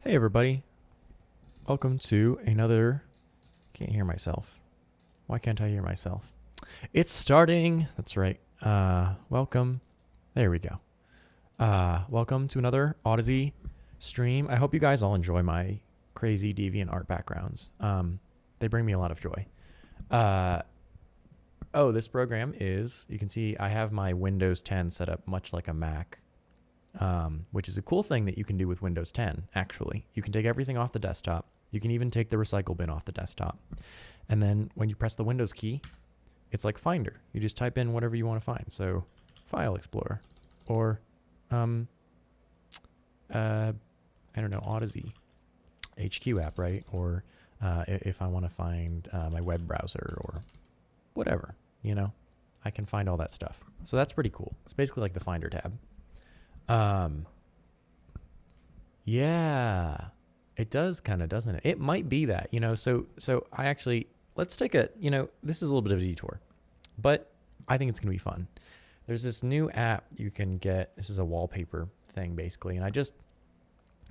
Hey everybody, welcome to another, can't hear myself. Why can't I hear myself? It's starting, that's right. Welcome, there we go. Welcome to another Audeze stream. I hope you guys all enjoy my crazy deviant art backgrounds. They bring me a lot of joy. This program is, you can see I have my Windows 10 set up much like a Mac. Which is a cool thing that you can do with Windows 10, actually. You can take everything off the desktop. You can even take the recycle bin off the desktop. And then when you press the Windows key, it's like Finder. You just type in whatever you want to find. So, File Explorer, or, I don't know, Audeze HQ app, right? Or if I want to find my web browser or whatever, you know, I can find all that stuff. So that's pretty cool. It's basically like the Finder tab. Yeah, it does kind of, doesn't it? It might be that, you know, so I actually, let's take a, you know, this is a little bit of a detour, but I think it's going to be fun. There's this new app you can get. This is a wallpaper thing basically. And I just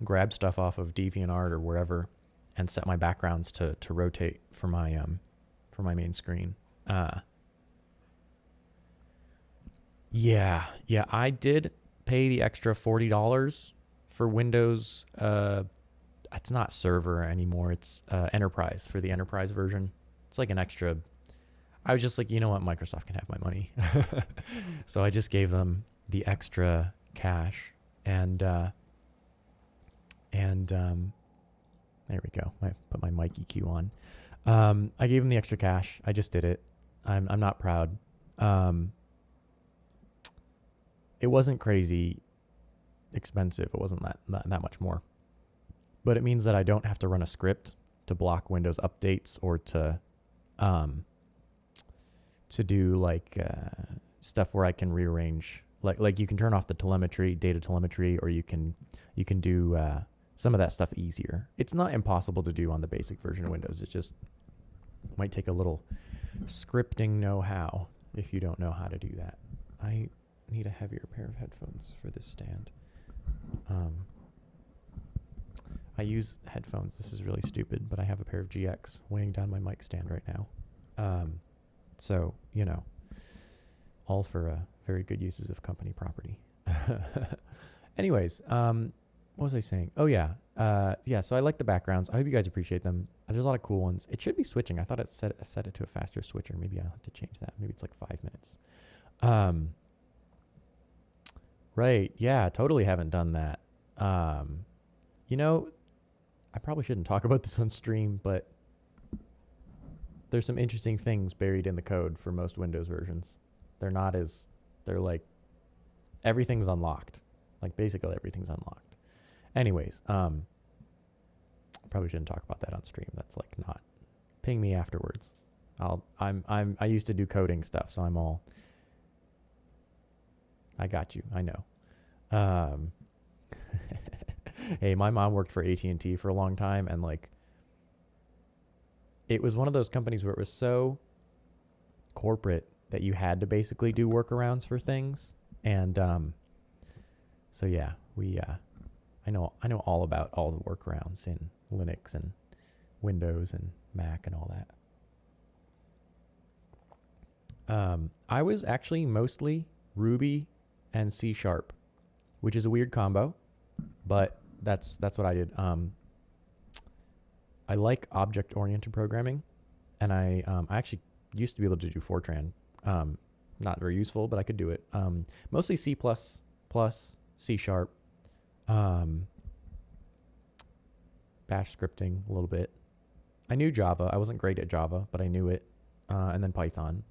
grab stuff off of DeviantArt or wherever and set my backgrounds to rotate for my main screen. Yeah, I did pay the extra $40 for Windows. It's not server anymore. It's enterprise, for the enterprise version. It's like an extra. I was just like, you know what, Microsoft can have my money. So I just gave them the extra cash, and there we go. I put my mic EQ on. I gave them the extra cash. I just did it. I'm not proud. It wasn't crazy expensive. It wasn't that much more. But it means that I don't have to run a script to block Windows updates or to do like stuff where I can rearrange, like you can turn off the telemetry, data telemetry, or you can do some of that stuff easier. It's not impossible to do on the basic version of Windows. It just might take a little scripting know-how if you don't know how to do that. I need a heavier pair of headphones for this stand. I use headphones. This is really stupid, but I have a pair of GX weighing down my mic stand right now. So, you know, all for very good uses of company property. Anyways, what was I saying? Oh, yeah. So I like the backgrounds. I hope you guys appreciate them. There's a lot of cool ones. It should be switching. I thought it set it to a faster switcher. Maybe I'll have to change that. Maybe it's like 5 minutes. Right. Yeah, totally haven't done that. You know, I probably shouldn't talk about this on stream, but there's some interesting things buried in the code for most Windows versions. They're like, everything's unlocked. Like basically everything's unlocked. Anyways, probably shouldn't talk about that on stream. That's like not, ping me afterwards. I used to do coding stuff, so I'm all, I got you. I know. Hey, my mom worked for AT&T for a long time, and like, it was one of those companies where it was so corporate that you had to basically do workarounds for things. And so yeah, I know all about all the workarounds in Linux and Windows and Mac and all that. I was actually mostly Ruby and C#, which is a weird combo, but that's what I did. I like object-oriented programming, and I actually used to be able to do Fortran. Not very useful, but I could do it. Mostly C++, C#, Bash scripting a little bit. I knew Java. I wasn't great at Java, but I knew it. And then Python.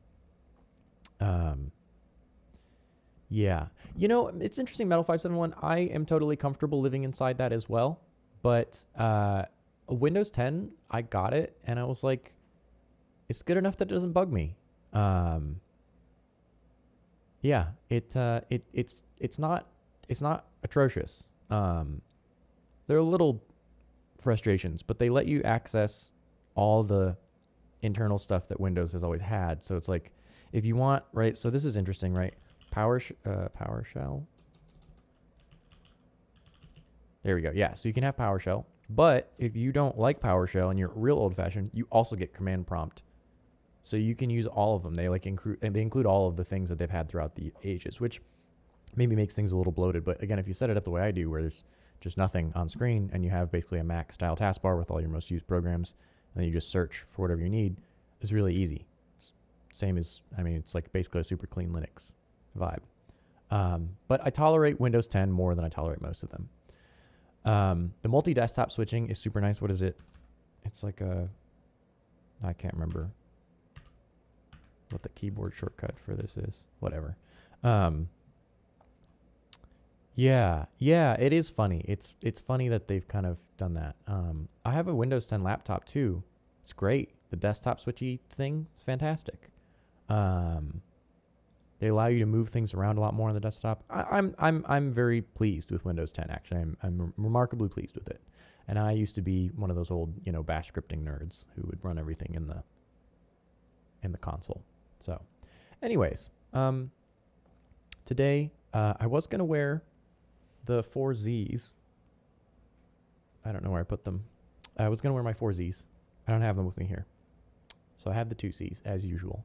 Yeah. You know, it's interesting, Metal 571. I am totally comfortable living inside that as well. But Windows 10, I got it, and I was like, it's good enough that it doesn't bug me. Yeah, it's not atrocious. There are little frustrations, but they let you access all the internal stuff that Windows has always had. So it's like, if you want, right? So this is interesting, right? PowerShell. There we go. Yeah, so you can have PowerShell. But if you don't like PowerShell and you're real old-fashioned, you also get command prompt. So you can use all of them. They include all of the things that they've had throughout the ages, which maybe makes things a little bloated. But again, if you set it up the way I do, where there's just nothing on screen and you have basically a Mac-style taskbar with all your most used programs, and then you just search for whatever you need, it's really easy. Same as, it's like basically a super clean Linux vibe. But I tolerate Windows 10 more than I tolerate most of them. The multi-desktop switching is super nice. What is it? It's like I can't remember what the keyboard shortcut for this is. Whatever. Yeah, it is funny. It's funny that they've kind of done that. I have a Windows 10 laptop too. It's great. The desktop switchy thing is fantastic. They allow you to move things around a lot more on the desktop. I'm very pleased with Windows 10. Actually, I'm remarkably pleased with it. And I used to be one of those old, bash scripting nerds who would run everything in the console. So, anyways, today I was gonna wear the 4Zs. I don't know where I put them. I was gonna wear my 4Zs. I don't have them with me here, so I have the 2Cs as usual.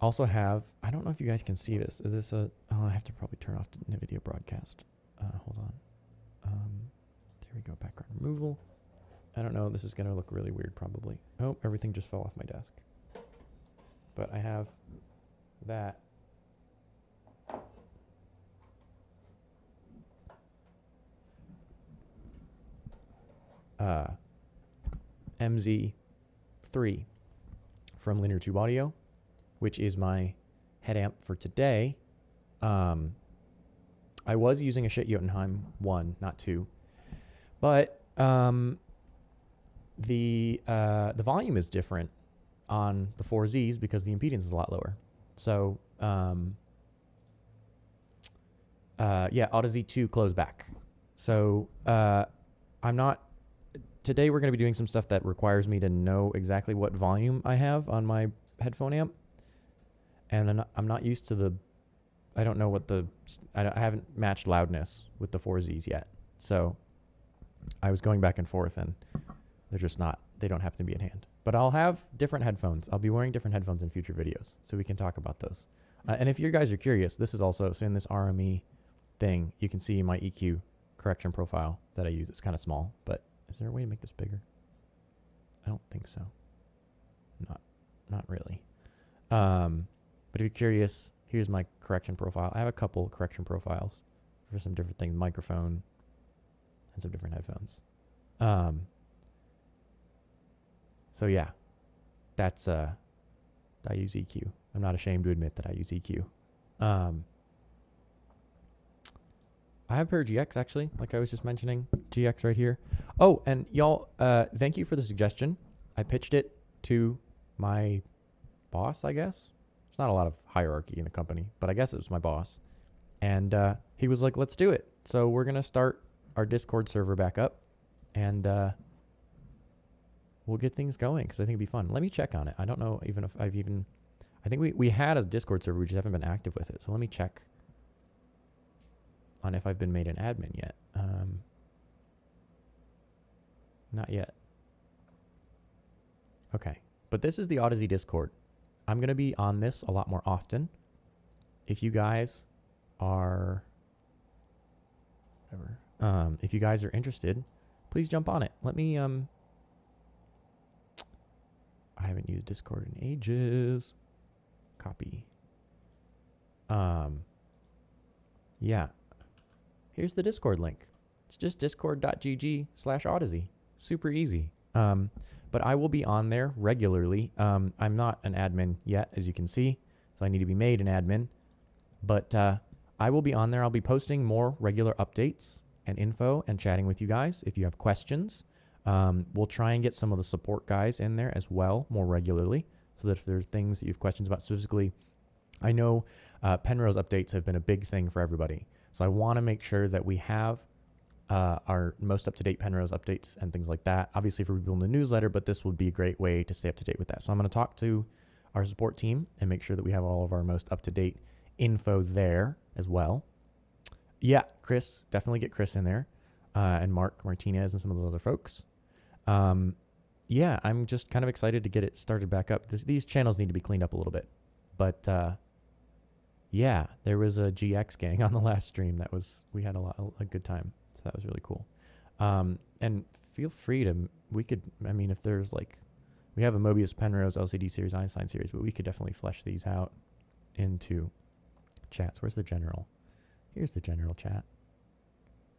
Also have, I don't know if you guys can see this. Is this I have to probably turn off the video broadcast. Hold on. There we go, background removal. I don't know, this is gonna look really weird probably. Oh, everything just fell off my desk. But I have that. MZ3 from Linear Tube Audio, which is my head amp for today. I was using a shit Jotunheim 1, not 2, but the volume is different on the 4Zs because the impedance is a lot lower. So Audeze 2 close back. So today we're going to be doing some stuff that requires me to know exactly what volume I have on my headphone amp. And I'm not used to I don't know what I haven't matched loudness with the 4Zs yet. So I was going back and forth and they don't happen to be in hand. But I'll have different headphones. I'll be wearing different headphones in future videos, so we can talk about those. And if you guys are curious, this is also, so in this RME thing, you can see my EQ correction profile that I use. It's kind of small, but is there a way to make this bigger? I don't think so. Not really. But if you're curious, here's my correction profile. I have a couple correction profiles for some different things, microphone and some different headphones. So yeah, that's, I use EQ. I'm not ashamed to admit that I use EQ. I have a pair of GX actually, like I was just mentioning, GX right here. Oh, and y'all, thank you for the suggestion. I pitched it to my boss, I guess. There's not a lot of hierarchy in the company, but I guess it was my boss. And he was like, let's do it. So we're going to start our Discord server back up and we'll get things going because I think it'd be fun. Let me check on it. I don't know even if I think we had a Discord server, we just haven't been active with it. So let me check on if I've been made an admin yet. Not yet. Okay. But this is the Audeze Discord. I'm going to be on this a lot more often. If you guys are, if you guys are interested, please jump on it. Let me, I haven't used Discord in ages. Copy. Yeah. Here's the Discord link. It's just discord.gg/Audeze. Super easy. But I will be on there regularly. I'm not an admin yet, as you can see, so I need to be made an admin. But I will be on there. I'll be posting more regular updates and info and chatting with you guys if you have questions. We'll try and get some of the support guys in there as well more regularly, so that if there's things that you have questions about specifically, I know Penrose updates have been a big thing for everybody. So I want to make sure that we have our most up-to-date Penrose updates and things like that. Obviously for people in the newsletter, but this would be a great way to stay up-to-date with that. So I'm going to talk to our support team and make sure that we have all of our most up-to-date info there as well. Yeah, Chris, definitely get Chris in there, and Mark Martinez and some of those other folks. Yeah, I'm just kind of excited to get it started back up. These channels need to be cleaned up a little bit, but yeah, there was a GX gang on the last stream. We had a good time, so that was really cool. And feel free to, if there's like, we have a Mobius Penrose LCD series, Einstein series, but we could definitely flesh these out into chats. Where's the general? Here's the general chat.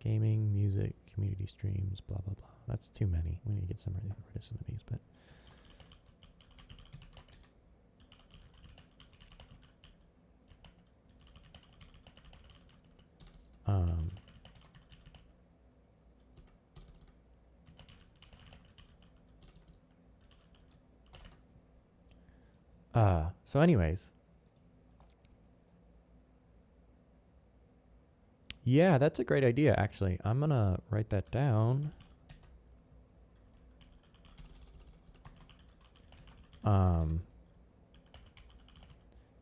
Gaming, music, community streams, blah, blah, blah. That's too many. We need to get rid of some of these, but. So anyways. Yeah, that's a great idea, actually. I'm going to write that down.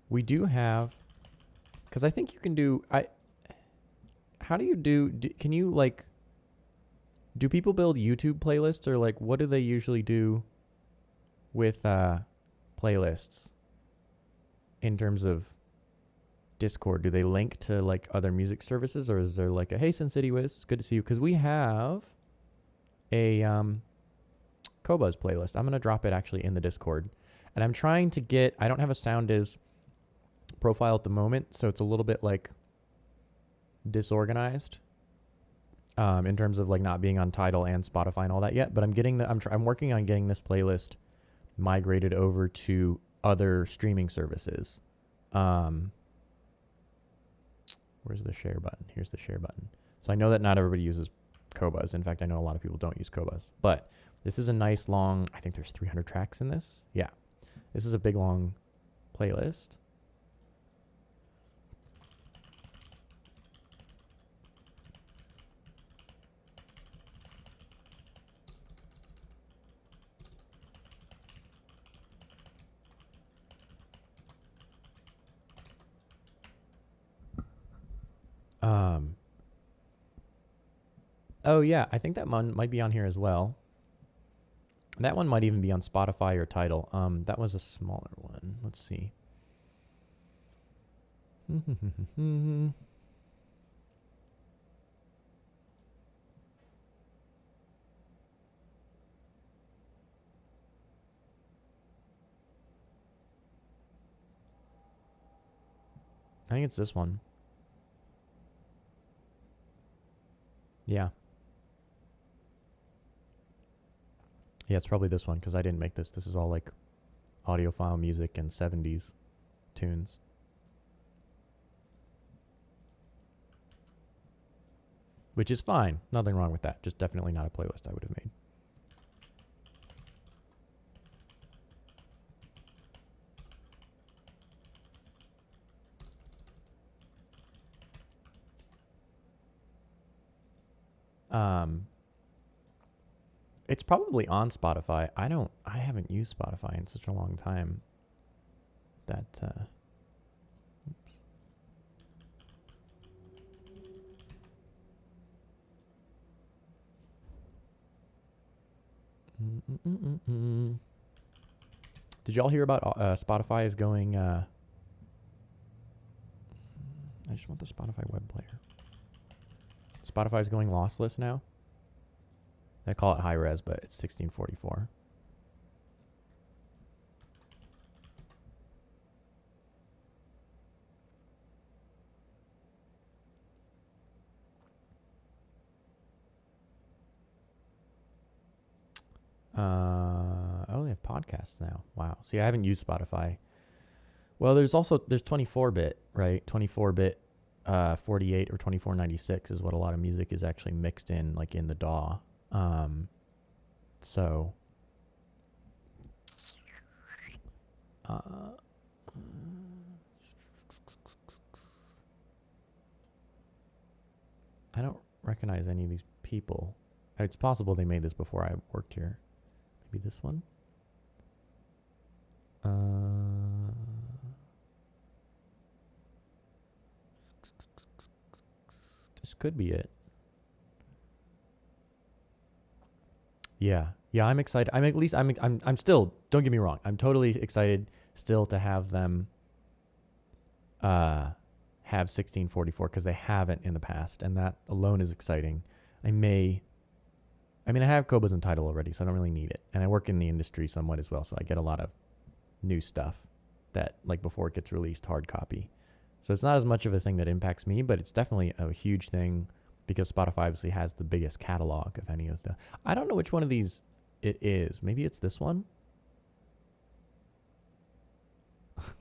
We do have, because I think you can do, how do you can you like, do people build YouTube playlists, or like, what do they usually do with playlists in terms of Discord? Do they link to like other music services, or is there like a, hey, Sin City Wiz, good to see you? Because we have a Kobuz playlist. I'm going to drop it actually in the Discord. And I'm trying to get, I don't have a SoundDiz profile at the moment, so it's a little bit like disorganized in terms of like not being on Tidal and Spotify and all that yet. But I'm working on getting this playlist migrated over to other streaming services. Where's the share button? Here's the share button. So I know that not everybody uses Kobuz. In fact, I know a lot of people don't use Kobuz. But this is a nice long, I think there's 300 tracks in this. Yeah. This is a big long playlist. Oh yeah, I think that one might be on here as well. That one might even be on Spotify or Tidal. That was a smaller one. Let's see. I think it's this one. Yeah. Yeah, it's probably this one because I didn't make this. This is all like audiophile music and 70s tunes. Which is fine. Nothing wrong with that. Just definitely not a playlist I would have made. It's probably on Spotify. I haven't used Spotify in such a long time that, oops. Did y'all hear about Spotify is going, I just want the Spotify web player. Spotify is going lossless now. They call it high res, but it's 1644. Oh, they have podcasts now. Wow. See, I haven't used Spotify. Well, there's 24-bit, right? 24-bit 48 or 2496 is what a lot of music is actually mixed in, like in the DAW. So I don't recognize any of these people. It's possible they made this before I worked here. Maybe this one. This could be it. Yeah. Yeah, I'm excited. I'm still, don't get me wrong. I'm totally excited still to have them have 1644 because they haven't in the past, and that alone is exciting. I have Koba's Untitled already, so I don't really need it. And I work in the industry somewhat as well, so I get a lot of new stuff that, like, before it gets released, hard copy. So it's not as much of a thing that impacts me, but it's definitely a huge thing because Spotify obviously has the biggest catalog of any of the... I don't know which one of these it is. Maybe it's this one?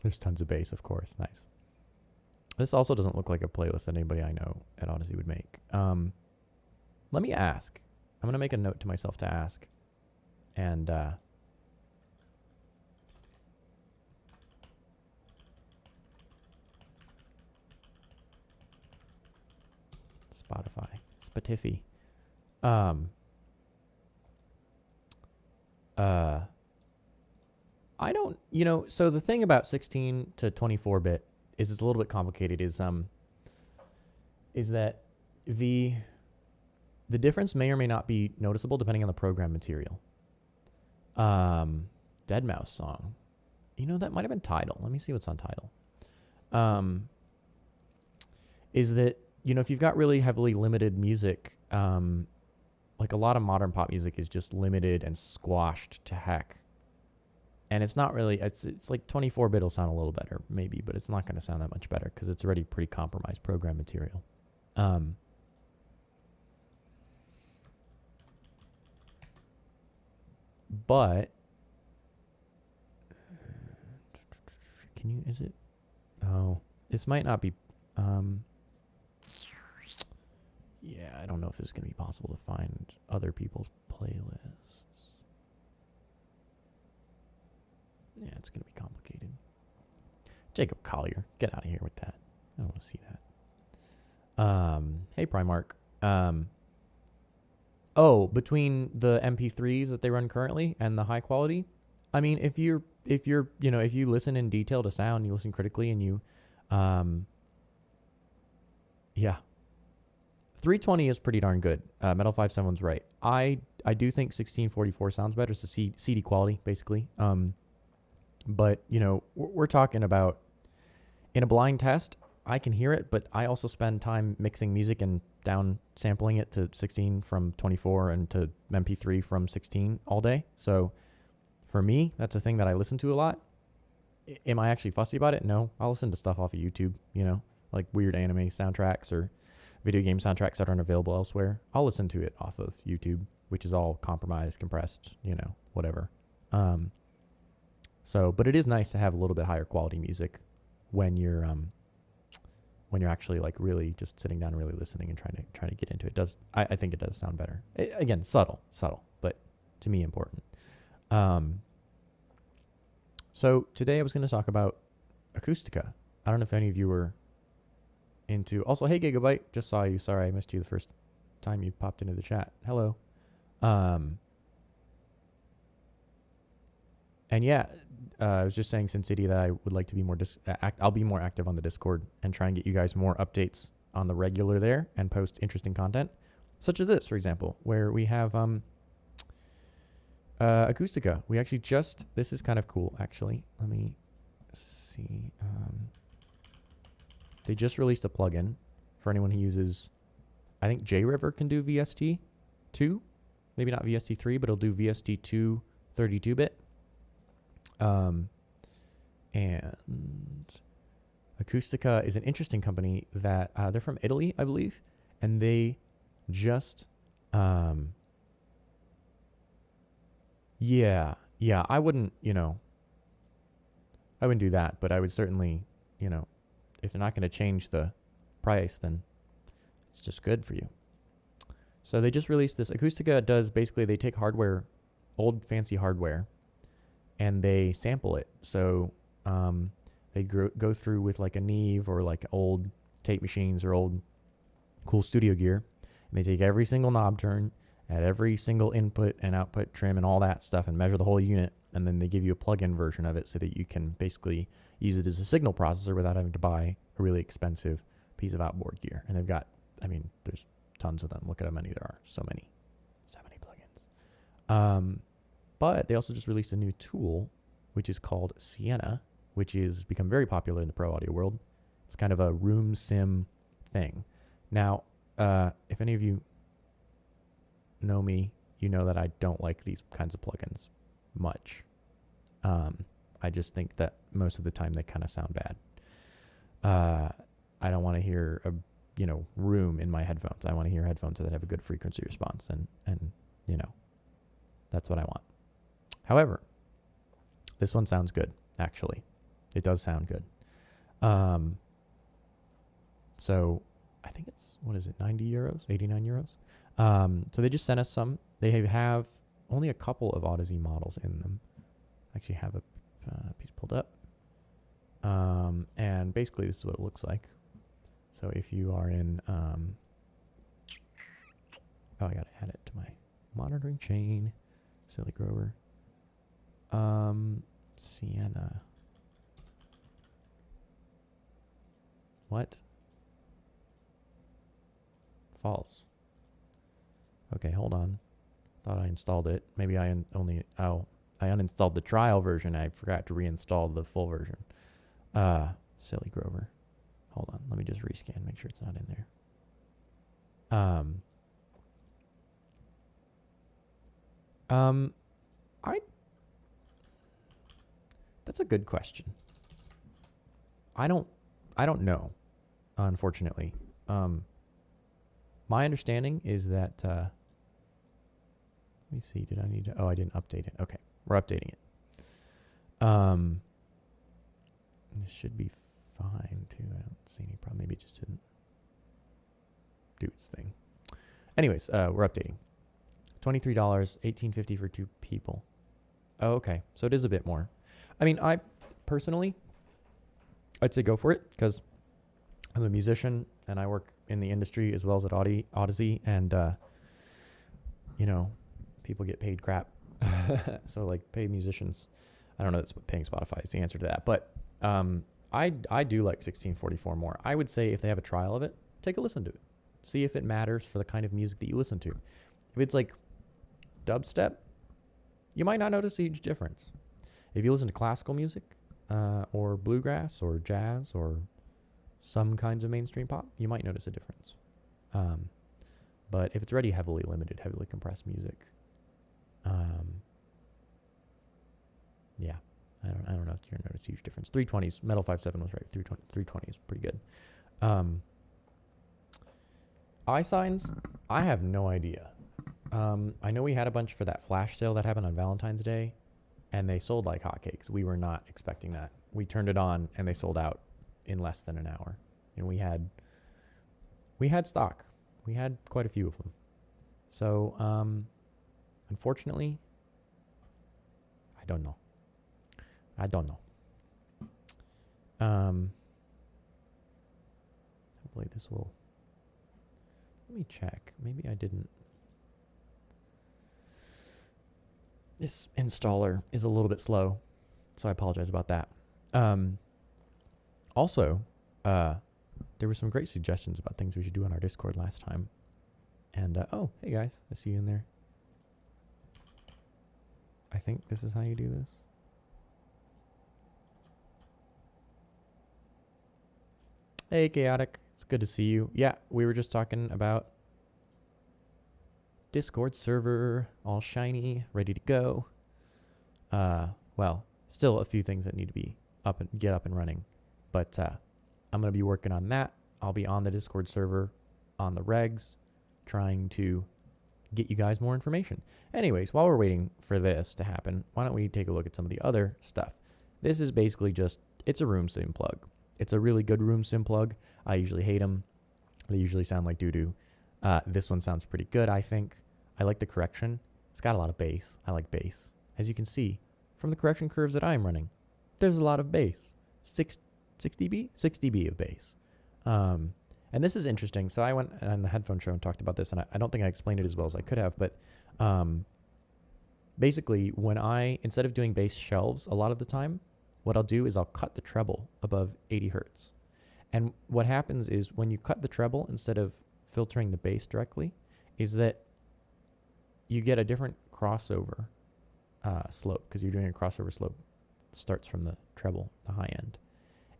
There's tons of bass, of course. Nice. This also doesn't look like a playlist that anybody I know at Audeze would make. Let me ask. I'm going to make a note to myself to ask. And Spotify. Spotify. I don't, so the thing about 16 to 24 bit is it's a little bit complicated is that the difference may or may not be noticeable depending on the program material. Deadmau5 song. That might have been Tidal. Let me see what's on Tidal. Is that, if you've got really heavily limited music, like a lot of modern pop music is just limited and squashed to heck. And it's not really, it's like 24-bit will sound a little better, maybe, but it's not going to sound that much better because it's already pretty compromised program material. But, this might not be, yeah, I don't know if this is going to be possible to find other people's playlists. Yeah, it's going to be complicated. Jacob Collier, get out of here with that. I don't want to see that. Hey, Primark. Between the MP3s that they run currently and the high quality, I mean, if you listen in detail to sound, you listen critically, and you, yeah, 320 is pretty darn good. Metal 571's right. I do think 1644 sounds better. It's the CD quality, basically. But, we're talking about in a blind test, I can hear it, but I also spend time mixing music and down sampling it to 16 from 24 and to MP3 from 16 all day. So for me, that's a thing that I listen to a lot. Am I actually fussy about it? No. I'll listen to stuff off of YouTube, like weird anime soundtracks or video game soundtracks that aren't available elsewhere. I'll listen to it off of YouTube, which is all compromised, compressed, whatever. But it is nice to have a little bit higher quality music when you're actually like really just sitting down and really listening and trying to get into it. I think it does sound better. Again, subtle, but to me important. So today I was going to talk about Acoustica. I don't know if any of you were into. Also, hey Gigabyte, just saw you. Sorry I missed you the first time you popped into the chat. Hello. And yeah, I was just saying Sin City that I would like to be more I'll be more active on the Discord and try and get you guys more updates on the regular there and post interesting content, such as this, for example, where we have Acoustica. We actually this is kind of cool, actually. Let me see. They just released a plugin for anyone who uses, I think JRiver can do VST2, maybe not VST3, but it'll do VST2 32-bit. And Acoustica is an interesting company that they're from Italy, I believe, and they just I wouldn't do that, but I would certainly, if they're not going to change the price, then it's just good for you. So they just released this. Acoustica does basically, they take hardware, old fancy hardware, and they sample it. So they go through with like a Neve or like old tape machines or old cool studio gear, and they take every single knob turn at every single input and output trim and all that stuff and measure the whole unit, and then they give you a plug-in version of it so that you can basically use it as a signal processor without having to buy a really expensive piece of outboard gear. And they've got I mean, there's tons of them. Look at how many there are. So many plugins. But they also just released a new tool, which is called Sienna, which is become very popular in the pro audio world. It's kind of a room sim thing. Now, if any of you know me, you know that I don't like these kinds of plugins much. I just think that most of the time they kind of sound bad. I don't want to hear a room in my headphones. I want to hear headphones that have a good frequency response, and that's what I want. However, this one sounds good, actually. It does sound good. So I think it's, 90 euros, 89 euros. So they just sent us some. They have only a couple of Audeze models in them. I actually have a piece pulled up. And basically this is what it looks like. So if you are in, I gotta add it to my monitoring chain. Silly Grover. Sienna. What? False. Okay, hold on. Thought I installed it. Maybe I uninstalled the trial version. I forgot to reinstall the full version. Silly Grover. Hold on. Let me just rescan, make sure it's not in there. That's a good question. I don't know, unfortunately. My understanding is that, let me see, did I need to, I didn't update it. Okay, we're updating it. This should be fine too. I don't see any problem. Maybe it just didn't do its thing. Anyways, we're updating. $23, $18.50 for 2 people. Oh, okay. So it is a bit more. I mean, I personally, I'd say go for it because I'm a musician and I work in the industry as well as at Audeze, and people get paid crap. So like paid musicians, I don't know that's what paying Spotify is the answer to that, but I do like 1644 more. I would say if they have a trial of it, take a listen to it. See if it matters for the kind of music that you listen to. If it's like dubstep, you might not notice a huge difference. If you listen to classical music or bluegrass or jazz or some kinds of mainstream pop, you might notice a difference. But if it's already heavily limited, heavily compressed music, yeah, I don't know if you're going to notice a huge difference. 320s, Metal 5.7 was right. 320 is pretty good. Eye signs, I have no idea. I know we had a bunch for that flash sale that happened on Valentine's Day, and they sold like hotcakes. We were not expecting that. We turned it on, and they sold out in less than an hour. And we had stock. We had quite a few of them. So, unfortunately, I don't know. Hopefully this will... Let me check. Maybe I didn't... This installer is a little bit slow, so I apologize about that. Also, there were some great suggestions about things we should do on our Discord last time. And, hey guys, I see you in there. I think this is how you do this. Hey, Chaotic. It's good to see you. Yeah, we were just talking about Discord server, all shiny, ready to go. Well, still a few things that need to be get up and running. But I'm going to be working on that. I'll be on the Discord server, on the regs, trying to get you guys more information. Anyways, while we're waiting for this to happen, why don't we take a look at some of the other stuff. This is basically just, it's a room sim plug. It's a really good room sim plug. I usually hate them. They usually sound like doo-doo. This one sounds pretty good, I think. I like the correction. It's got a lot of bass. I like bass. As you can see from the correction curves that I'm running, there's a lot of bass. 6 dB? 6 dB of bass. And this is interesting. So I went on the headphone show and talked about this, and I don't think I explained it as well as I could have, but basically when instead of doing bass shelves a lot of the time, what I'll do is I'll cut the treble above 80 hertz. And what happens is when you cut the treble, instead of filtering the bass directly is that you get a different crossover slope because you're doing a crossover slope that starts from the treble, the high end.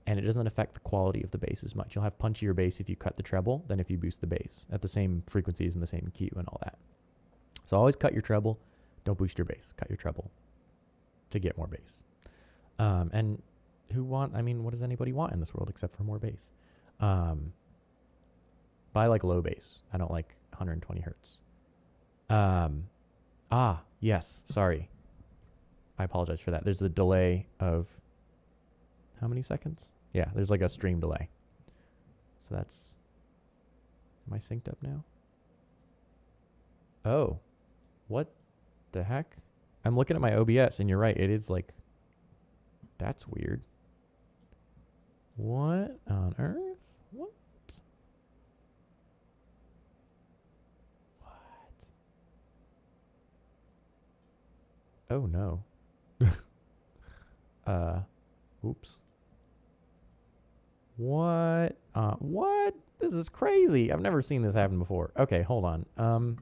And it doesn't affect the quality of the bass as much. You'll have punchier bass if you cut the treble than if you boost the bass at the same frequencies and the same cue and all that. So always cut your treble. Don't boost your bass. Cut your treble to get more bass. And what does anybody want in this world except for more bass? But I like low bass. I don't like 120 hertz. Yes, sorry. I apologize for that. There's a delay of how many seconds? Yeah, there's like a stream delay. So that's, am I synced up now? Oh, what the heck? I'm looking at my OBS and you're right. It is like, that's weird. What on earth? What? Oh no. Oops. What? What? This is crazy. I've never seen this happen before. Okay, hold on.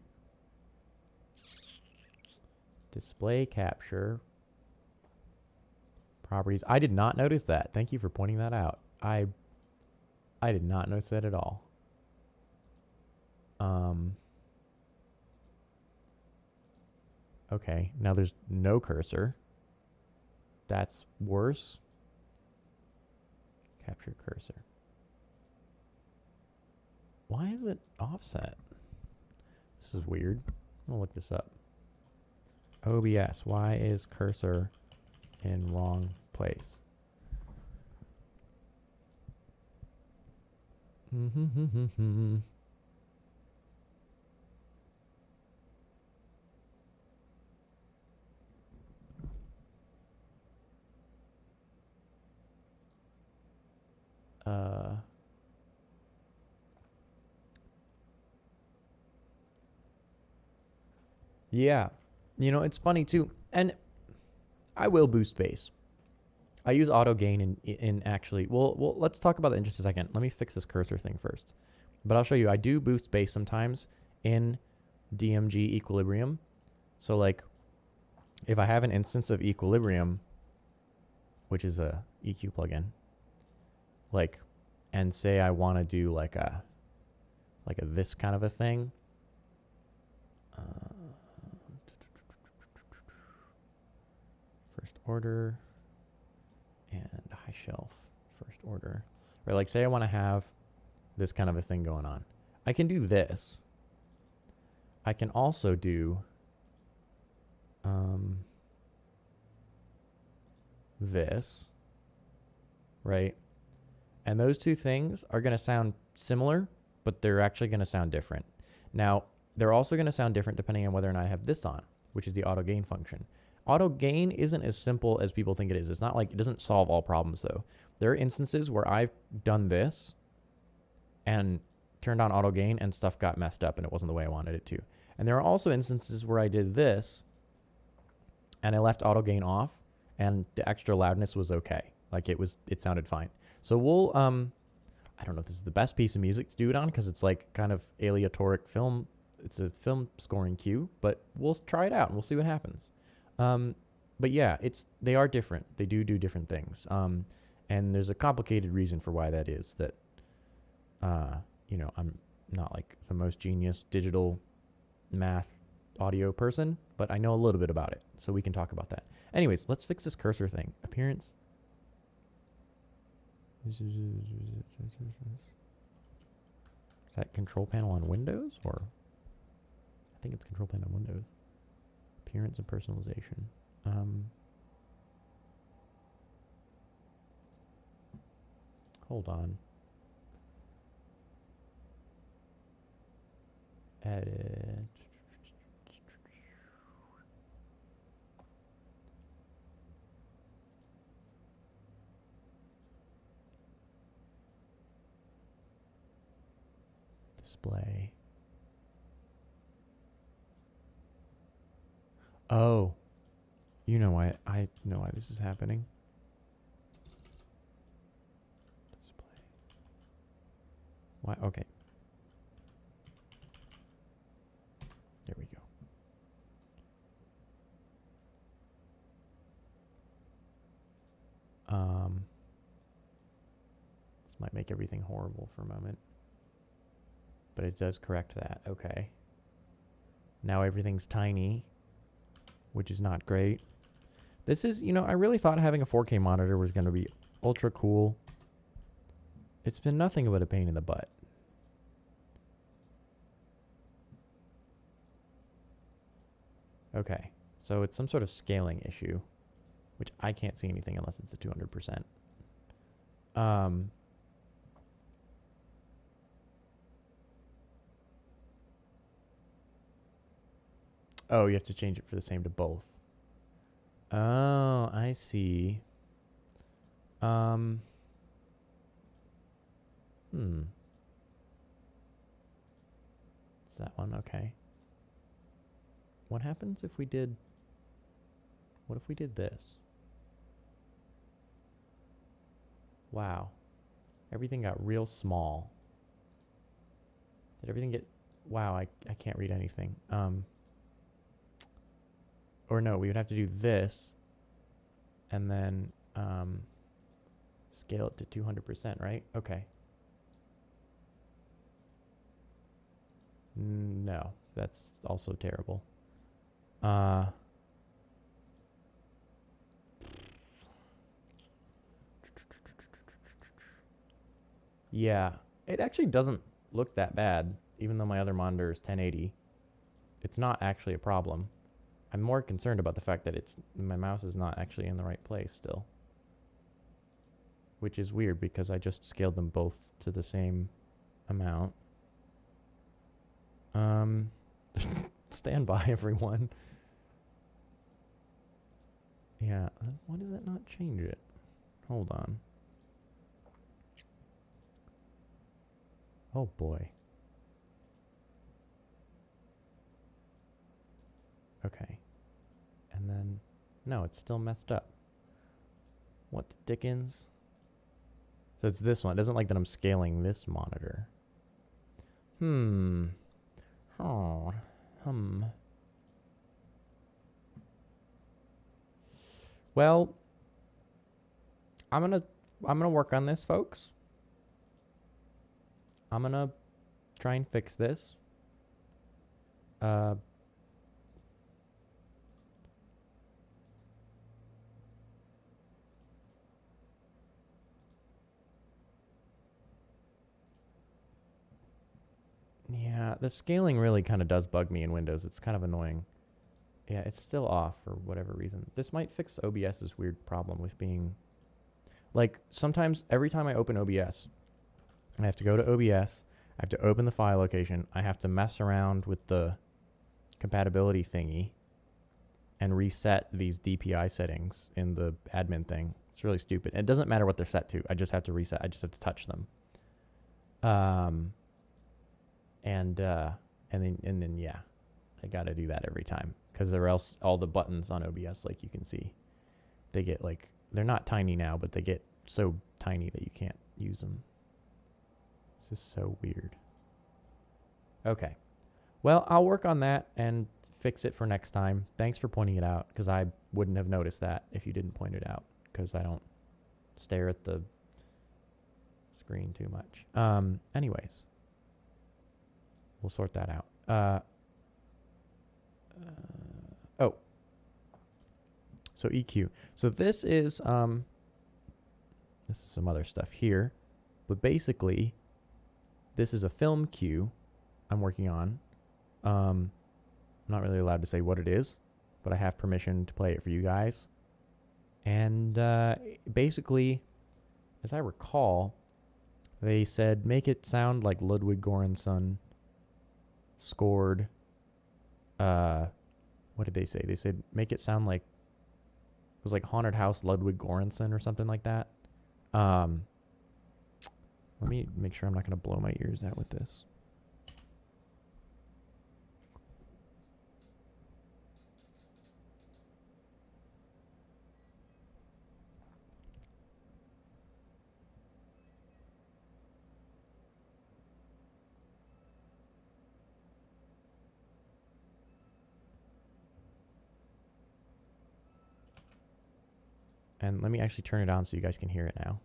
Display capture. Properties. I did not notice that. Thank you for pointing that out. I did not notice that at all. Okay, now there's no cursor. That's worse. Capture cursor. Why is it offset? This is weird. I'm gonna look this up. OBS, why is cursor in wrong place? Yeah, you know, it's funny too, and I will boost bass. I use auto gain in actually, well, let's talk about that in just a second. Let me fix this cursor thing first. But I'll show you, I do boost bass sometimes in DMG Equilibrium. So like, if I have an instance of Equilibrium, which is a EQ plugin, like, and say I want to do like a this kind of a thing. First order and high shelf first order. Or like say I want to have this kind of a thing going on. I can do this. I can also do this, right? And those two things are going to sound similar, but they're actually going to sound different. Now, they're also going to sound different depending on whether or not I have this on, which is the auto gain function. Auto gain isn't as simple as people think it is. It's not like, it doesn't solve all problems though. There are instances where I've done this and turned on auto gain and stuff got messed up and it wasn't the way I wanted it to. And there are also instances where I did this and I left auto gain off and the extra loudness was okay. Like it sounded fine. So we'll, I don't know if this is the best piece of music to do it on because it's like kind of aleatoric film. It's a film scoring cue, but we'll try it out and we'll see what happens. But yeah, they are different. They do different things. And there's a complicated reason for why that is that, you know, I'm not like the most genius digital math audio person, but I know a little bit about it. So we can talk about that. Anyways, let's fix this cursor thing. Appearance. Is that control panel on Windows or? I think it's control panel on Windows. Appearance and personalization. Hold on. Edit. Display. Oh, you know why? I know why this is happening. Display. Why? Okay. might make everything horrible for a moment. But it does correct that. Okay. Now everything's tiny, which is not great. This is, you know, I really thought having a 4K monitor was going to be ultra cool. It's been nothing but a pain in the butt. Okay, so it's some sort of scaling issue, which I can't see anything unless it's a 200%. Oh, you have to change it for the same to both. Oh, I see. Is that one? Okay. What happens if we did... What if we did this? Wow. Everything got real small. Did everything get... Wow, I can't read anything. Or no, we would have to do this. And then scale it to 200%, right? Okay. No, that's also terrible. Yeah, it actually doesn't look that bad, even though my other monitor is 1080. It's not actually a problem. I'm more concerned about the fact that my mouse is not actually in the right place still. Which is weird because I just scaled them both to the same amount. Stand by, everyone. Yeah, why does that not change it? Hold on. Oh boy. Okay. And then, no, it's still messed up. What the dickens? So it's this one. It doesn't like that I'm scaling this monitor. Oh. Well, I'm gonna work on this, folks. I'm gonna try and fix this. Yeah, the scaling really kind of does bug me in Windows. It's kind of annoying. Yeah, it's still off for whatever reason. This might fix OBS's weird problem with being... Like, sometimes, every time I open OBS, I have to go to OBS, I have to open the file location, I have to mess around with the compatibility thingy and reset these DPI settings in the admin thing. It's really stupid. And it doesn't matter what they're set to. I just have to reset. I just have to touch them. And then yeah, I gotta do that every time, because or else all the buttons on OBS, like you can see, they get like, they're not tiny now, but they get so tiny that you can't use them. This is so weird. Okay, well, I'll work on that and fix it for next time. Thanks for pointing it out, because I wouldn't have noticed that if you didn't point it out, because I don't stare at the screen too much. Anyways, we'll sort that out. Oh, so EQ. So this is some other stuff here, but basically, this is a film cue I'm working on. I'm not really allowed to say what it is, but I have permission to play it for you guys. And basically, as I recall, they said make it sound like Ludwig Göransson scored. What did they say? They said make it sound like it was like Haunted House Ludwig Göransson or something like that. Let me make sure I'm not going to blow my ears out with this. And let me actually turn it on so you guys can hear it now.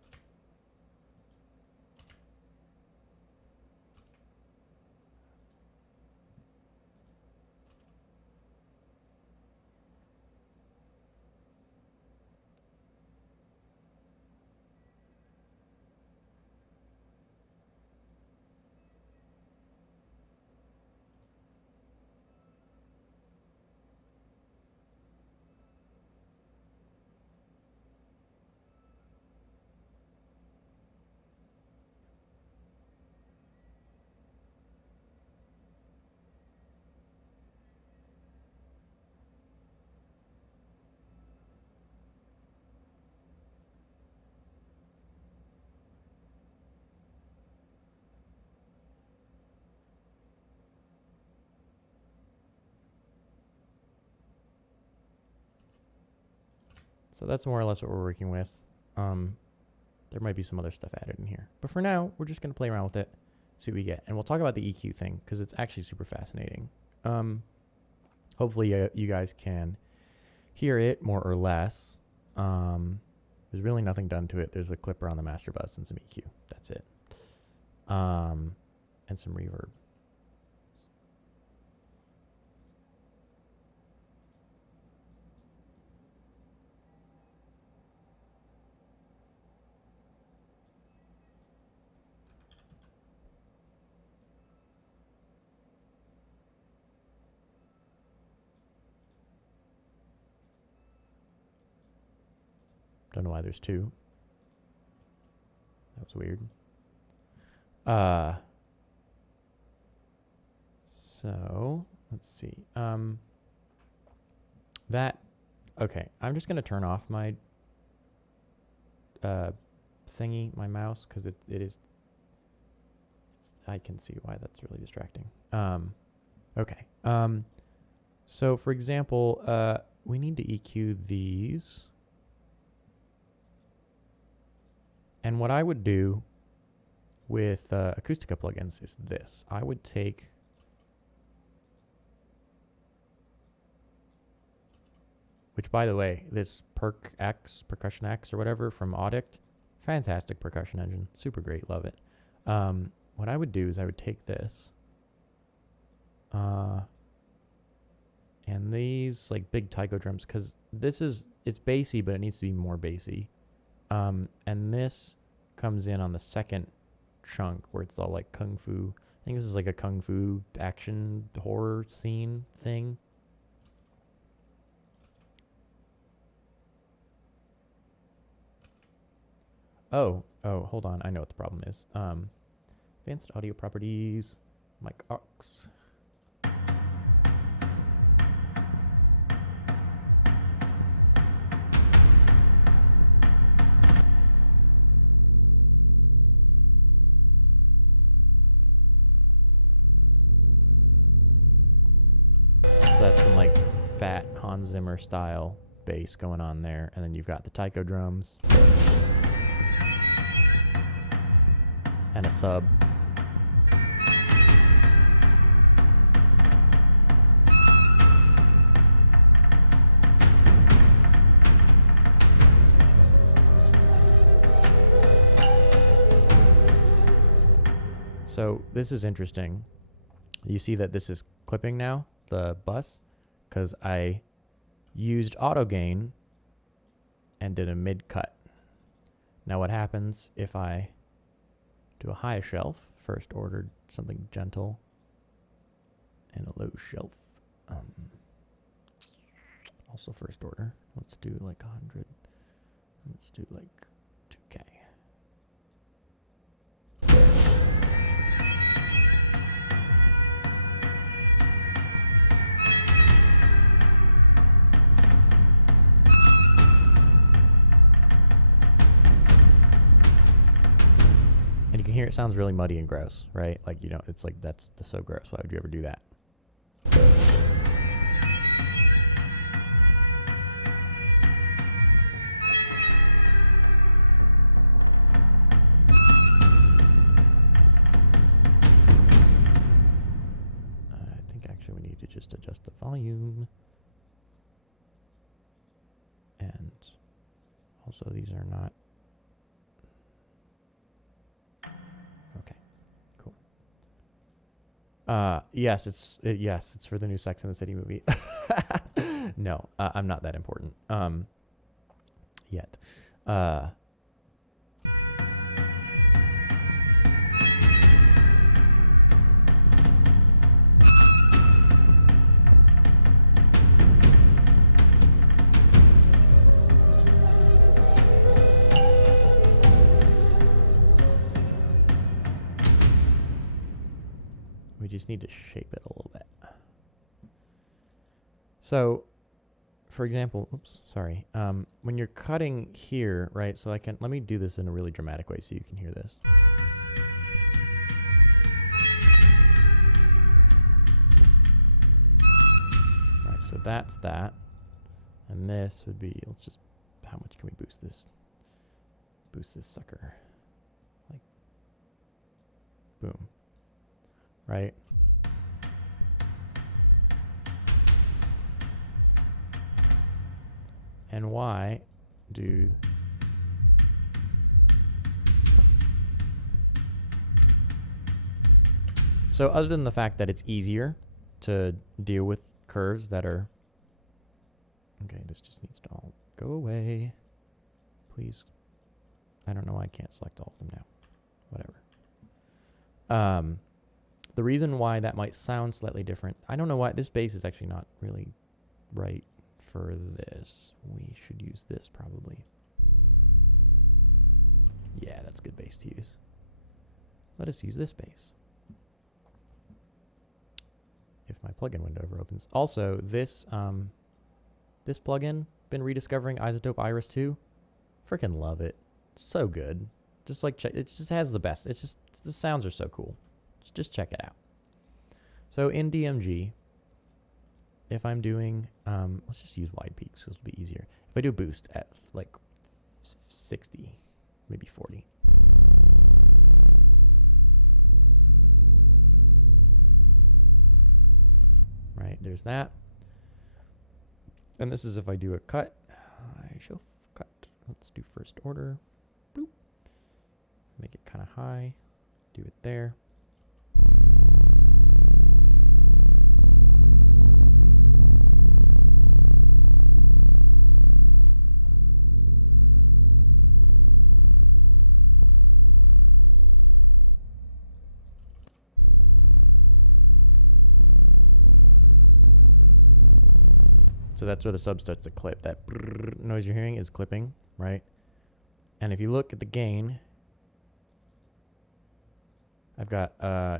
So that's more or less what we're working with. There might be some other stuff added in here. But for now, we're just going to play around with it, see what we get. And we'll talk about the EQ thing, because it's actually super fascinating. Hopefully you guys can hear it more or less. There's really nothing done to it. There's a clipper on the master bus and some EQ. That's it. And some reverb. Don't know why there's two. That was weird. So let's see. Okay, I'm just gonna turn off my thingy, my mouse, because I can see why that's really distracting. Okay. So for example, we need to EQ these. And what I would do with Acoustica plugins is this. I would take which, by the way, this Percussion X or whatever from Audict, fantastic percussion engine, super great, love it. What I would do is I would take this and these like big taiko drums, because it's bassy, but it needs to be more bassy. And this comes in on the second chunk where it's all like kung fu. I think this is like a kung fu action horror scene thing. Oh, hold on. I know what the problem is. Advanced audio properties, mic aux. Zimmer style bass going on there, and then you've got the taiko drums and a sub. So this is interesting. You see that this is clipping now, the bus, because I used auto gain and did a mid cut. Now what happens if I do a high shelf, first ordered something gentle, and a low shelf, also first order. Let's do like 100. Let's do like 2K. It sounds really muddy and gross, right? Like, you know, it's like, that's so gross. Why would you ever do that? I think actually we need to just adjust the volume. And also these are not. Yes, it's for the new Sex and the City movie. No, I'm not that important. Yet. We just need to shape it a little bit. So, for example, oops, sorry. When you're cutting here, right? So let me do this in a really dramatic way so you can hear this. All right, so that's that. And this would be, let's just how much can we boost this? Boost this sucker. Like, boom. Right? And why do... So other than the fact that it's easier to deal with curves that are... Okay, this just needs to all go away. Please. I don't know why I can't select all of them now. Whatever. The reason why that might sound slightly different, I don't know why this bass is actually not really right for this. We should use this probably. Yeah, that's good bass to use. Let us use this bass. If my plugin window ever opens. Also, this this plugin, been rediscovering Isotope Iris 2. Freaking love it. So good. Just like it just has the best. It's just the sounds are so cool. Just check it out. So in DMG, if I'm doing let's just use wide peaks because it'll be easier. If I do boost at like 60, maybe 40. Right, there's that. And this is if I do a cut. I shall cut. Let's do first order. Boop. Make it kind of high. Do it there. So that's where the sub starts to clip. That noise you're hearing is clipping, right? And if you look at the gain, I've got,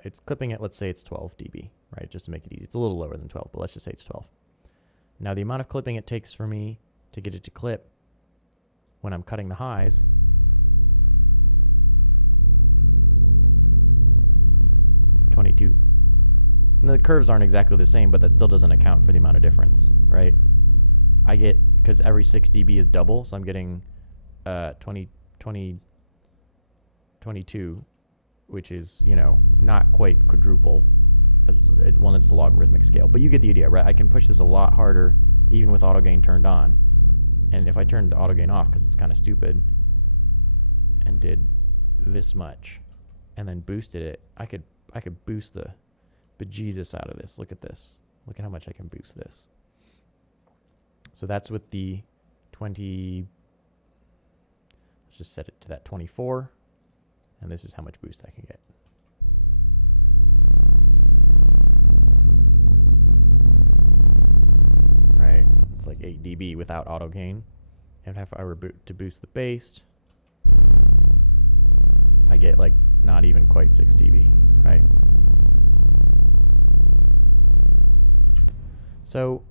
it's clipping at, let's say it's 12 dB, right? Just to make it easy. It's a little lower than 12, but let's just say it's 12. Now the amount of clipping it takes for me to get it to clip when I'm cutting the highs, and the curves aren't exactly the same, but that still doesn't account for the amount of difference, right? I get, because every 6 dB is double, so I'm getting 22, which is, you know, not quite quadruple, because it's the logarithmic scale. But you get the idea, right? I can push this a lot harder, even with auto gain turned on. And if I turned the auto gain off, because it's kind of stupid, and did this much, and then boosted it, I could boost the bejesus out of this. Look at this. Look at how much I can boost this. So that's with the 20, let's just set it to that 24, and this is how much boost I can get. Right, it's like 8 dB without auto gain. And if I were to boost the bass, I get like not even quite 6 dB, right? So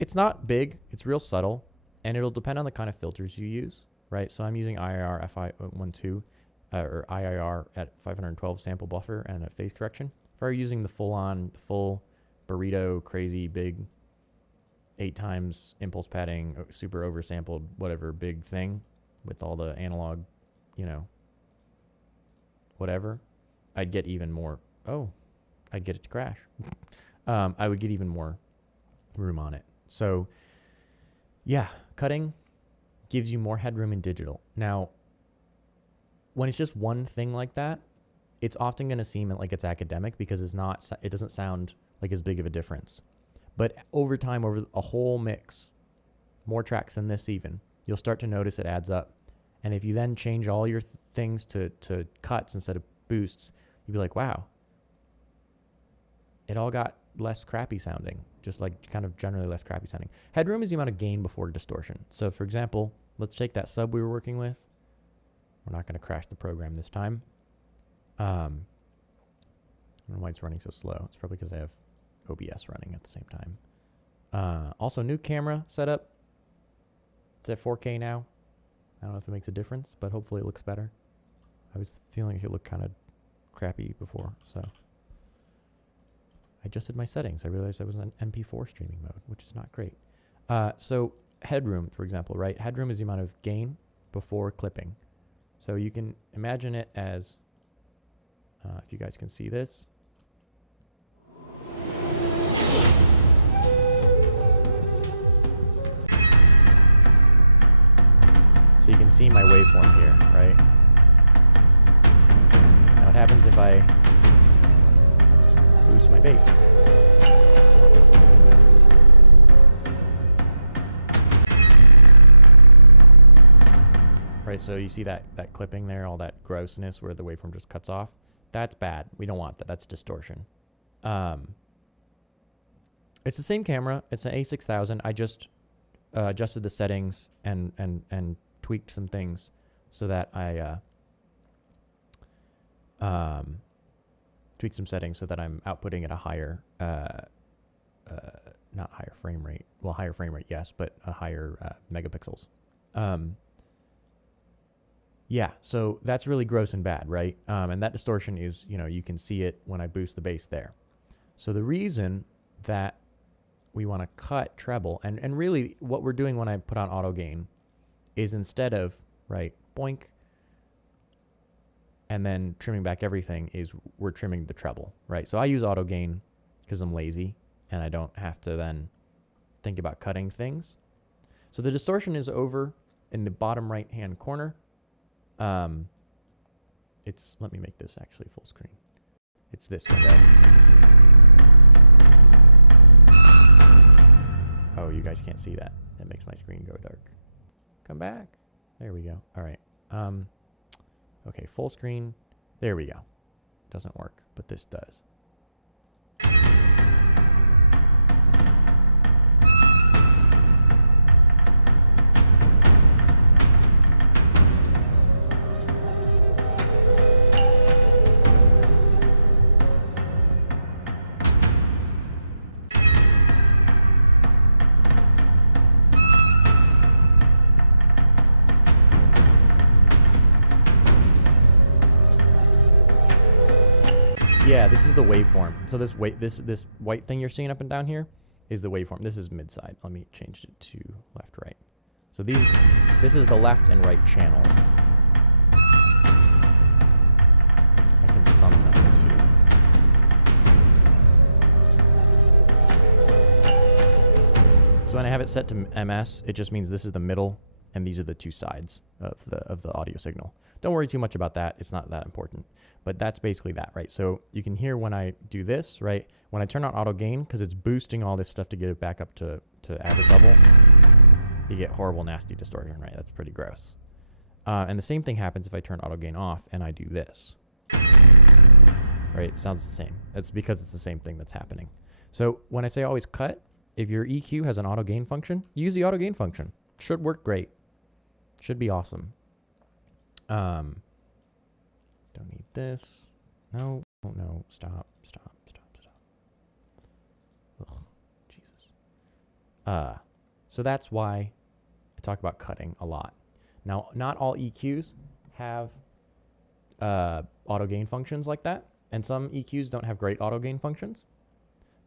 it's not big, it's real subtle, and it'll depend on the kind of filters you use, right? So I'm using IIR FI12 or IIR at 512 sample buffer and a phase correction. If I were using the full burrito, crazy big 8 times impulse padding, super oversampled, whatever big thing with all the analog, you know, whatever, I'd get even more. Oh, I'd get it to crash. I would get even more room on it. So yeah, cutting gives you more headroom in digital. Now, when it's just one thing like that, it's often going to seem like it's academic because it doesn't sound like as big of a difference. But over time, over a whole mix, more tracks than this even, you'll start to notice it adds up. And if you then change all your things to cuts instead of boosts, you'll be like, wow, it all got less crappy sounding, just like kind of generally less crappy sounding. Headroom is the amount of gain before distortion. So for example, let's take that sub we were working with. We're not going to crash the program this time. I don't know why it's running so slow. It's probably because I have OBS running at the same time. Also, new camera setup. It's at 4K now. I don't know if it makes a difference, but hopefully it looks better. I was feeling like it looked kind of crappy before, so I adjusted my settings. I realized I was in MP4 streaming mode, which is not great. So headroom, for example, right? Headroom is the amount of gain before clipping. So you can imagine it as, if you guys can see this. So you can see my waveform here, right? Now what happens if I boost my bass? Right, so you see that clipping there, all that grossness where the waveform just cuts off. That's bad. We don't want that. That's distortion. It's the same camera. It's an A6000. I just adjusted the settings and tweaked some things so that I tweaked some settings so that I'm outputting at a higher, not higher frame rate. Well, higher frame rate, yes, but a higher megapixels. Yeah, so that's really gross and bad, right? And that distortion is, you know, you can see it when I boost the bass there. So the reason that we want to cut treble, and really what we're doing when I put on auto gain is instead of, right, boink, and then trimming back everything, is we're trimming the treble, right? So I use auto gain because I'm lazy and I don't have to then think about cutting things. So the distortion is over in the bottom right hand corner. It's, let me make this actually full screen. It's this one, right? Oh, you guys can't see that. That makes my screen go dark. Come back. There we go. All right. Okay, full screen. There we go. Doesn't work, but this does. So this white thing you're seeing up and down here is the waveform. This is mid-side. Let me change it to left, right. So this is the left and right channels. I can sum those. So when I have it set to MS, it just means this is the middle and these are the two sides of the audio signal. Don't worry too much about that. It's not that important. But that's basically that, right? So you can hear when I do this, right? When I turn on auto gain, because it's boosting all this stuff to get it back up to average level, you get horrible, nasty distortion, right? That's pretty gross. And the same thing happens if I turn auto gain off and I do this. Right? It sounds the same. That's because it's the same thing that's happening. So when I say always cut, if your EQ has an auto gain function, use the auto gain function. Should work great. Should be awesome. Don't need this. No. Oh, no. Stop. Ugh, Jesus. So that's why I talk about cutting a lot. Now, not all EQs have auto gain functions like that, and some EQs don't have great auto gain functions.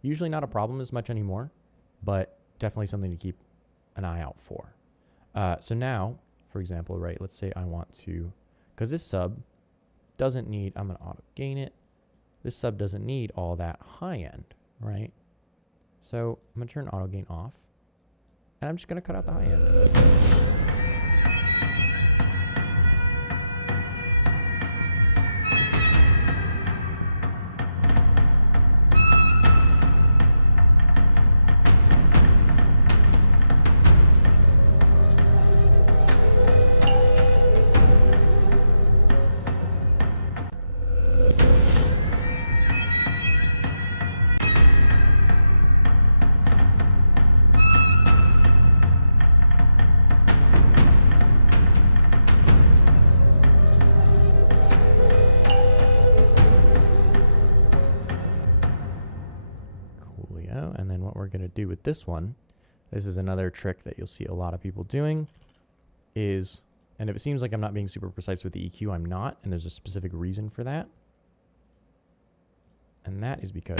Usually not a problem as much anymore, but definitely something to keep an eye out for. So now, for example, right, let's say I want to, because this sub doesn't need, I'm going to auto gain it. This sub doesn't need all that high end, right? So I'm going to turn auto gain off, and I'm just going to cut out the high end. Do with this one, this is another trick that you'll see a lot of people doing is, and if it seems like I'm not being super precise with the EQ, I'm not, and there's a specific reason for that, and that is because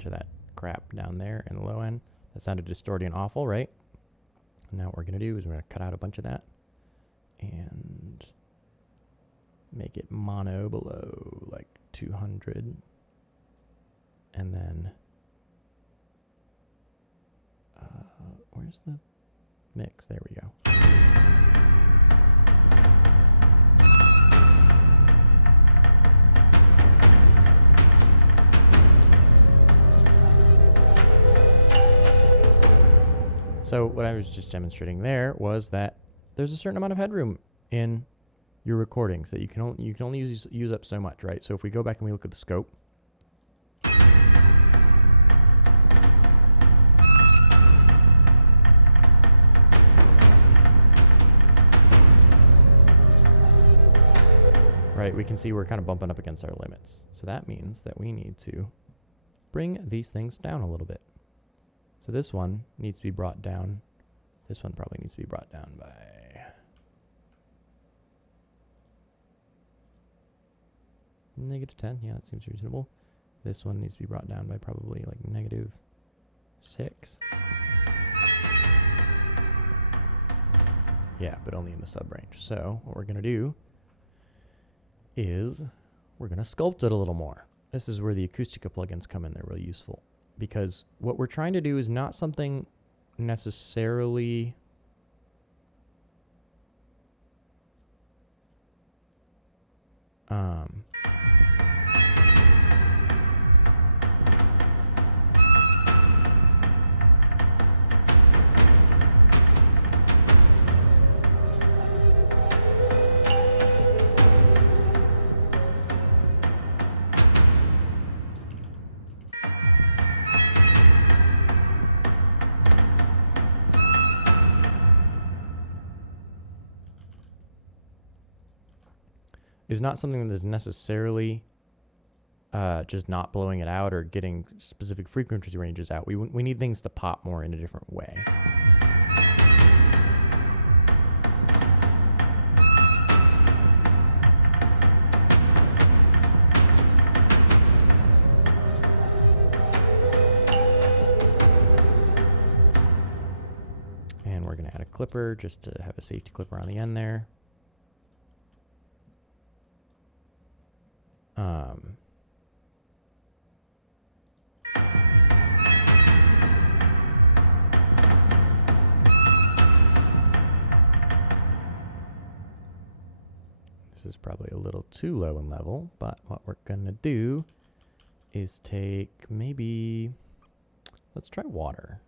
bunch of that crap down there in the low end. That sounded distorting and awful, right? And now what we're going to do is we're going to cut out a bunch of that and make it mono below like 200. And then, where's the mix? There we go. So what I was just demonstrating there was that there's a certain amount of headroom in your recordings that you can only use up so much, right? So if we go back and we look at the scope, right, we can see we're kind of bumping up against our limits. So that means that we need to bring these things down a little bit. So this one needs to be brought down. This one probably needs to be brought down by -10. Yeah, that seems reasonable. This one needs to be brought down by probably like -6. Yeah, but only in the sub range. So what we're going to do is we're going to sculpt it a little more. This is where the Acoustica plugins come in. They're really useful. Because what we're trying to do is not something necessarily is not something that is necessarily just not blowing it out or getting specific frequency ranges out. We need things to pop more in a different way. And we're going to add a clipper just to have a safety clipper on the end there. This is probably a little too low in level, but what we're gonna do is take maybe, let's try water.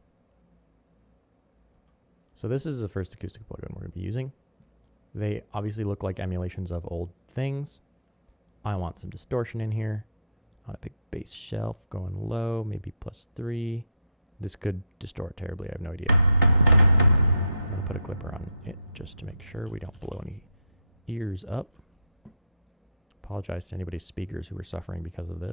So this is the first acoustic plugin we're gonna be using. They obviously look like emulations of old things. I want some distortion in here. I want a big bass shelf going low, maybe +3. This could distort terribly, I have no idea. I'm gonna put a clipper on it just to make sure we don't blow any ears up. Apologize to anybody's speakers who are suffering because of this.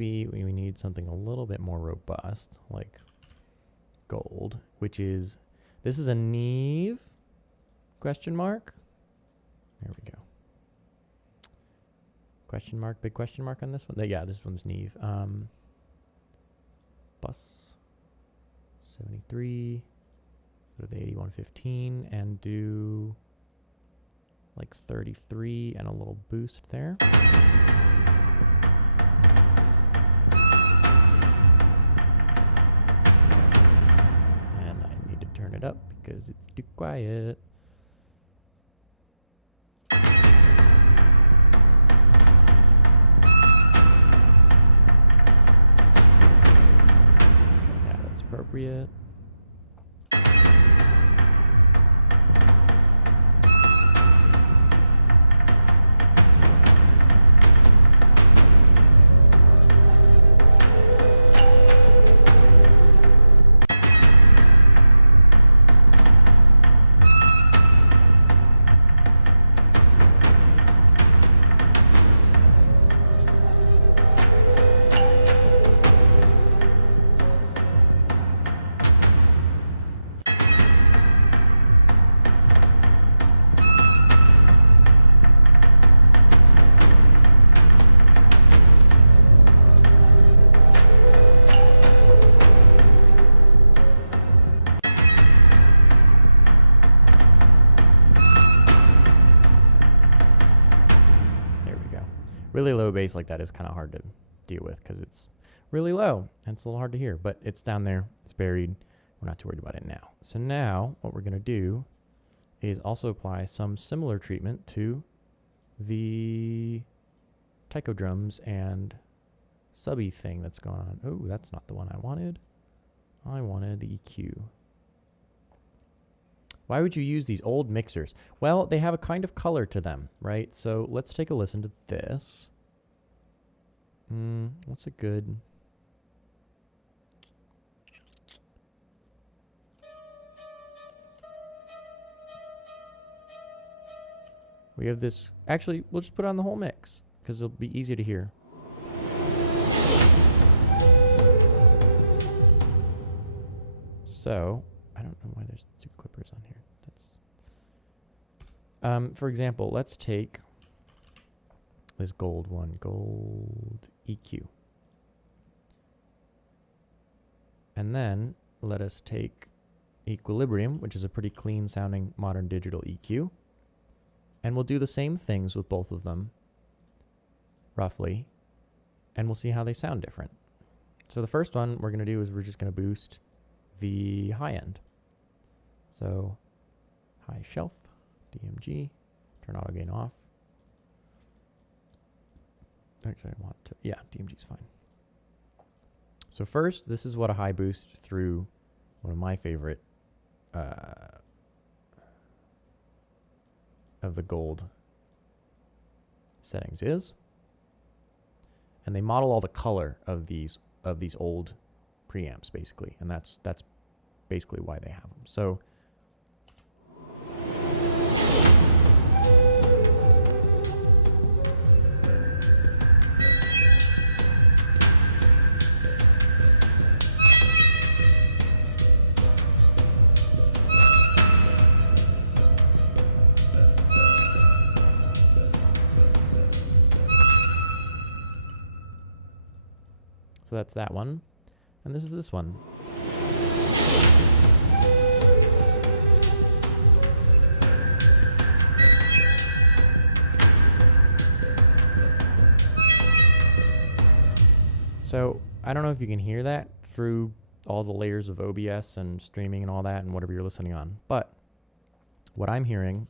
We need something a little bit more robust, like gold, which is, this is a Neve, question mark. There we go. Question mark, big question mark on this one. Yeah, this one's Neve. Bus 73, go to the 8115 and do like 33 and a little boost there. It up because it's too quiet. Yeah, that's appropriate. Really low bass like that is kind of hard to deal with because it's really low and it's a little hard to hear, but it's down there, it's buried. We're not too worried about it now. So now what we're going to do is also apply some similar treatment to the taiko drums and subby thing that's going on. Oh, that's not the one I wanted. I wanted the EQ. Why would you use these old mixers? Well, they have a kind of color to them, right? So let's take a listen to this. What's a good... We have this... Actually, we'll just put it on the whole mix because it'll be easier to hear. So, I don't know why there's two clippers on here. That's... for example, let's take this gold one. Gold EQ. And then let us take Equilibrium, which is a pretty clean sounding modern digital EQ. And we'll do the same things with both of them, roughly, and we'll see how they sound different. So the first one we're going to do is we're just going to boost the high end. So high shelf, DMG, turn auto gain off. Actually, I want to, yeah, DMG's fine. So first, this is what a high boost through one of my favorite of the gold settings is. And they model all the color of these old preamps basically, and that's basically why they have them. So So that's that one. And this is this one. So I don't know if you can hear that through all the layers of OBS and streaming and all that and whatever you're listening on. But what I'm hearing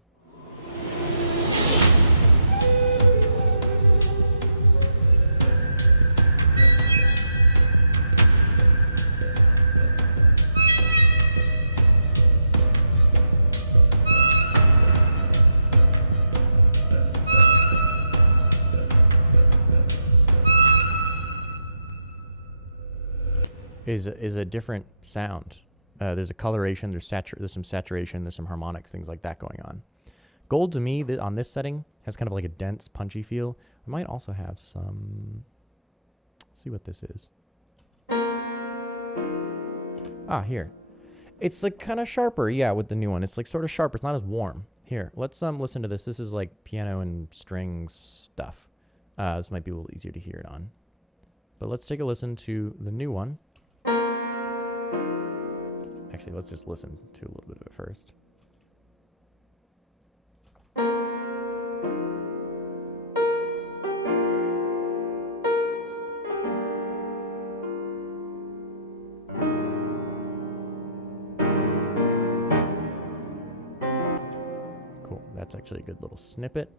is a different sound. There's a coloration, there's some saturation, there's some harmonics, things like that going on. Gold to me, on this setting, has kind of like a dense, punchy feel. I might also have some... Let's see what this is. Ah, here. It's like kind of sharper, yeah, with the new one. It's like sort of sharper. It's not as warm. Here, let's listen to this. This is like piano and strings stuff. This might be a little easier to hear it on. But let's take a listen to the new one. Actually, let's just listen to a little bit of it first. Cool. That's actually a good little snippet.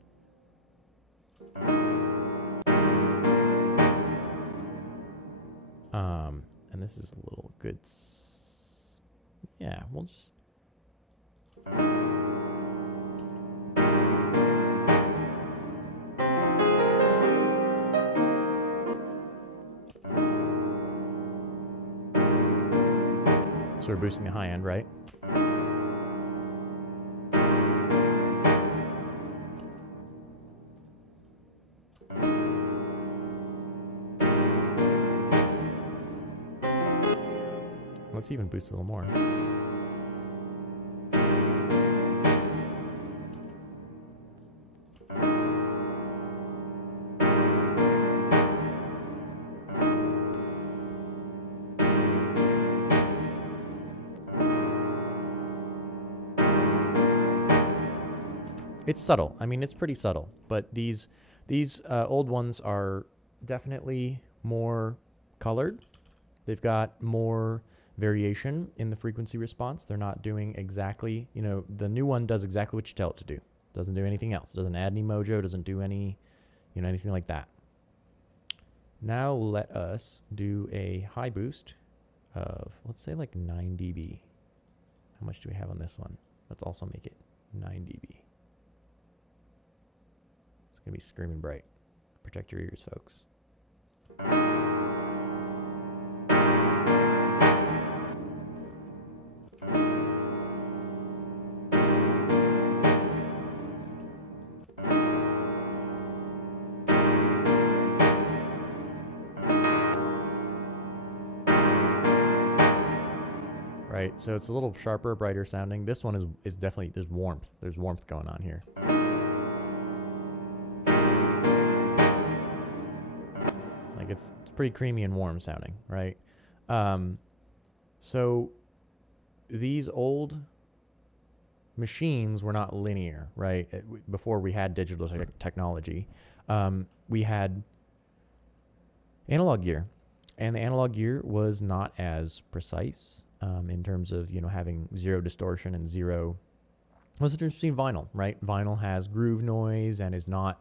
And this is a little good... Yeah, we'll just... So we're boosting the high end, right? Let's even boost it a little more. It's subtle. I mean, it's pretty subtle, but these These old ones are definitely more colored. They've got more variation in the frequency response. They're not doing exactly, you know, the new one does exactly what you tell it to do. Doesn't do anything else. Doesn't add any mojo, doesn't do any, you know, anything like that. Now let us do a high boost of, let's say like 9 dB. How much do we have on this one? Let's also make it 9 dB. It's going to be screaming bright. Protect your ears, folks. Right, so it's a little sharper, brighter sounding. This one is definitely, there's warmth. There's warmth going on here. Like it's pretty creamy and warm sounding, right? So these old machines were not linear, right? Before we had digital technology, we had analog gear, and the analog gear was not as precise. In terms of, you know, having zero distortion and zero. What's the difference between vinyl, right? Vinyl has groove noise and is not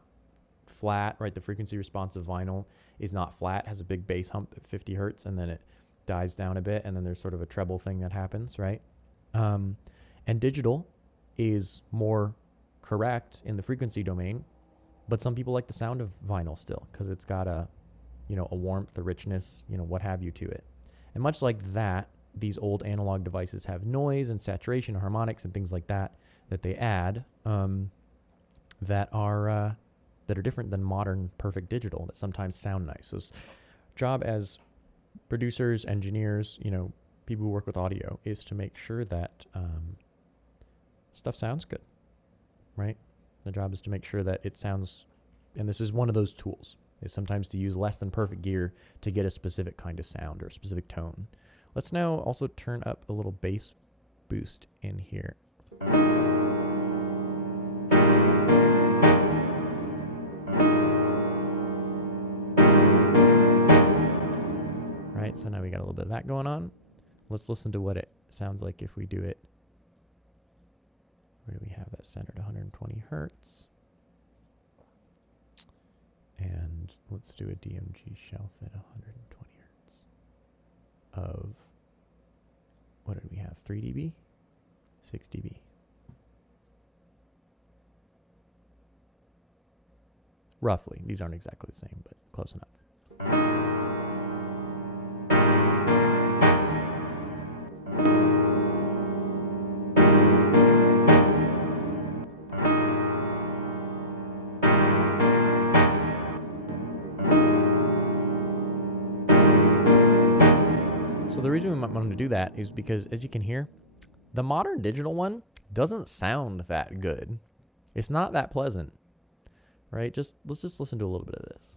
flat, right? The frequency response of vinyl is not flat, has a big bass hump at 50 hertz, and then it dives down a bit, and then there's sort of a treble thing that happens, right? And digital is more correct in the frequency domain, but some people like the sound of vinyl still because it's got a, you know, a warmth, a richness, you know, what have you to it. And much like that, these old analog devices have noise and saturation, harmonics, and things like that that they add that are different than modern perfect digital that sometimes sound nice. So, job as producers, engineers, you know, people who work with audio is to make sure that stuff sounds good, right? The job is to make sure that it sounds, and this is one of those tools, is sometimes to use less than perfect gear to get a specific kind of sound or a specific tone. Let's now also turn up a little bass boost in here. Right, so now we got a little bit of that going on. Let's listen to what it sounds like if we do it. Where do we have that centered? 120 hertz. And let's do a DMG shelf at 120 hertz. Of, what did we have, 3 dB? 6 dB. Roughly. These aren't exactly the same, but close enough. So the reason we might want to do that is because, as you can hear, the modern digital one doesn't sound that good. It's not that pleasant, right? Let's just listen to a little bit of this.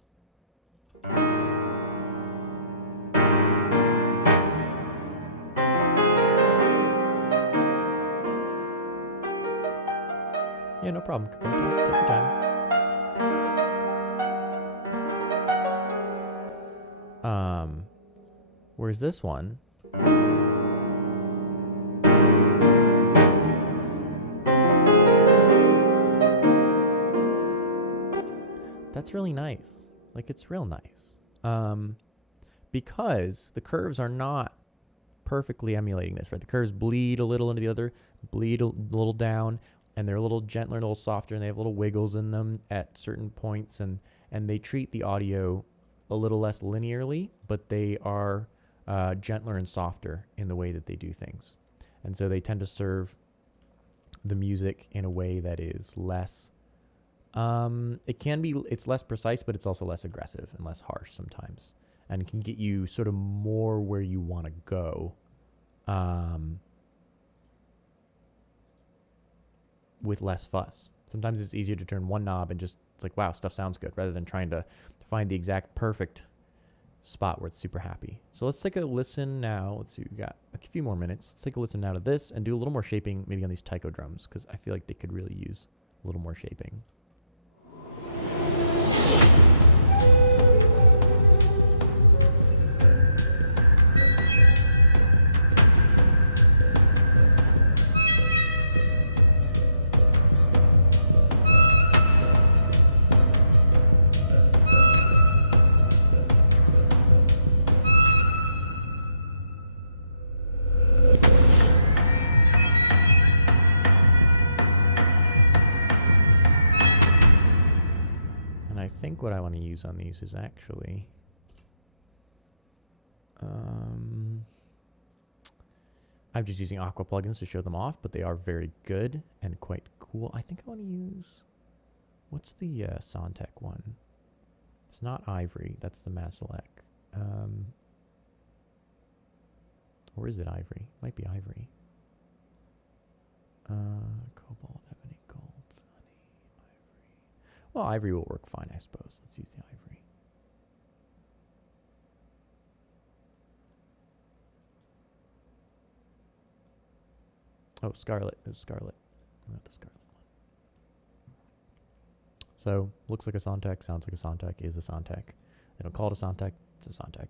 Yeah, no problem. Take your time. Whereas this one, that's really nice. Like, it's real nice. Because the curves are not perfectly emulating this, right? The curves bleed a little into the other, bleed a little down, and they're a little gentler, a little softer, and they have little wiggles in them at certain points, and they treat the audio a little less linearly, but they are gentler and softer in the way that they do things. And so they tend to serve the music in a way that is less, it's less precise, but it's also less aggressive and less harsh sometimes. And can get you sort of more where you want to go with less fuss. Sometimes it's easier to turn one knob and just like, wow, stuff sounds good, rather than trying to find the exact perfect spot where it's super happy. So let's take a listen now. Let's see, we got a few more minutes. Let's take a listen now to this and do a little more shaping maybe on these taiko drums, because I feel like they could really use a little more shaping. What I want to use on these is actually I'm just using Aqua plugins to show them off, but they are very good and quite cool. I think I want to use, what's the Sontec one? It's not Ivory, that's the Masalek. Or is it Ivory? Might be Ivory. Cobalt, ebony, gold, honey, ivory. Well, ivory will work fine, I suppose. Let's use the ivory. Oh, Scarlet. It was Scarlet. I got the Scarlet one. So, looks like a Sontec, sounds like a Sontec, is a Sontec. They don't call it a Sontec, it's a Sontec.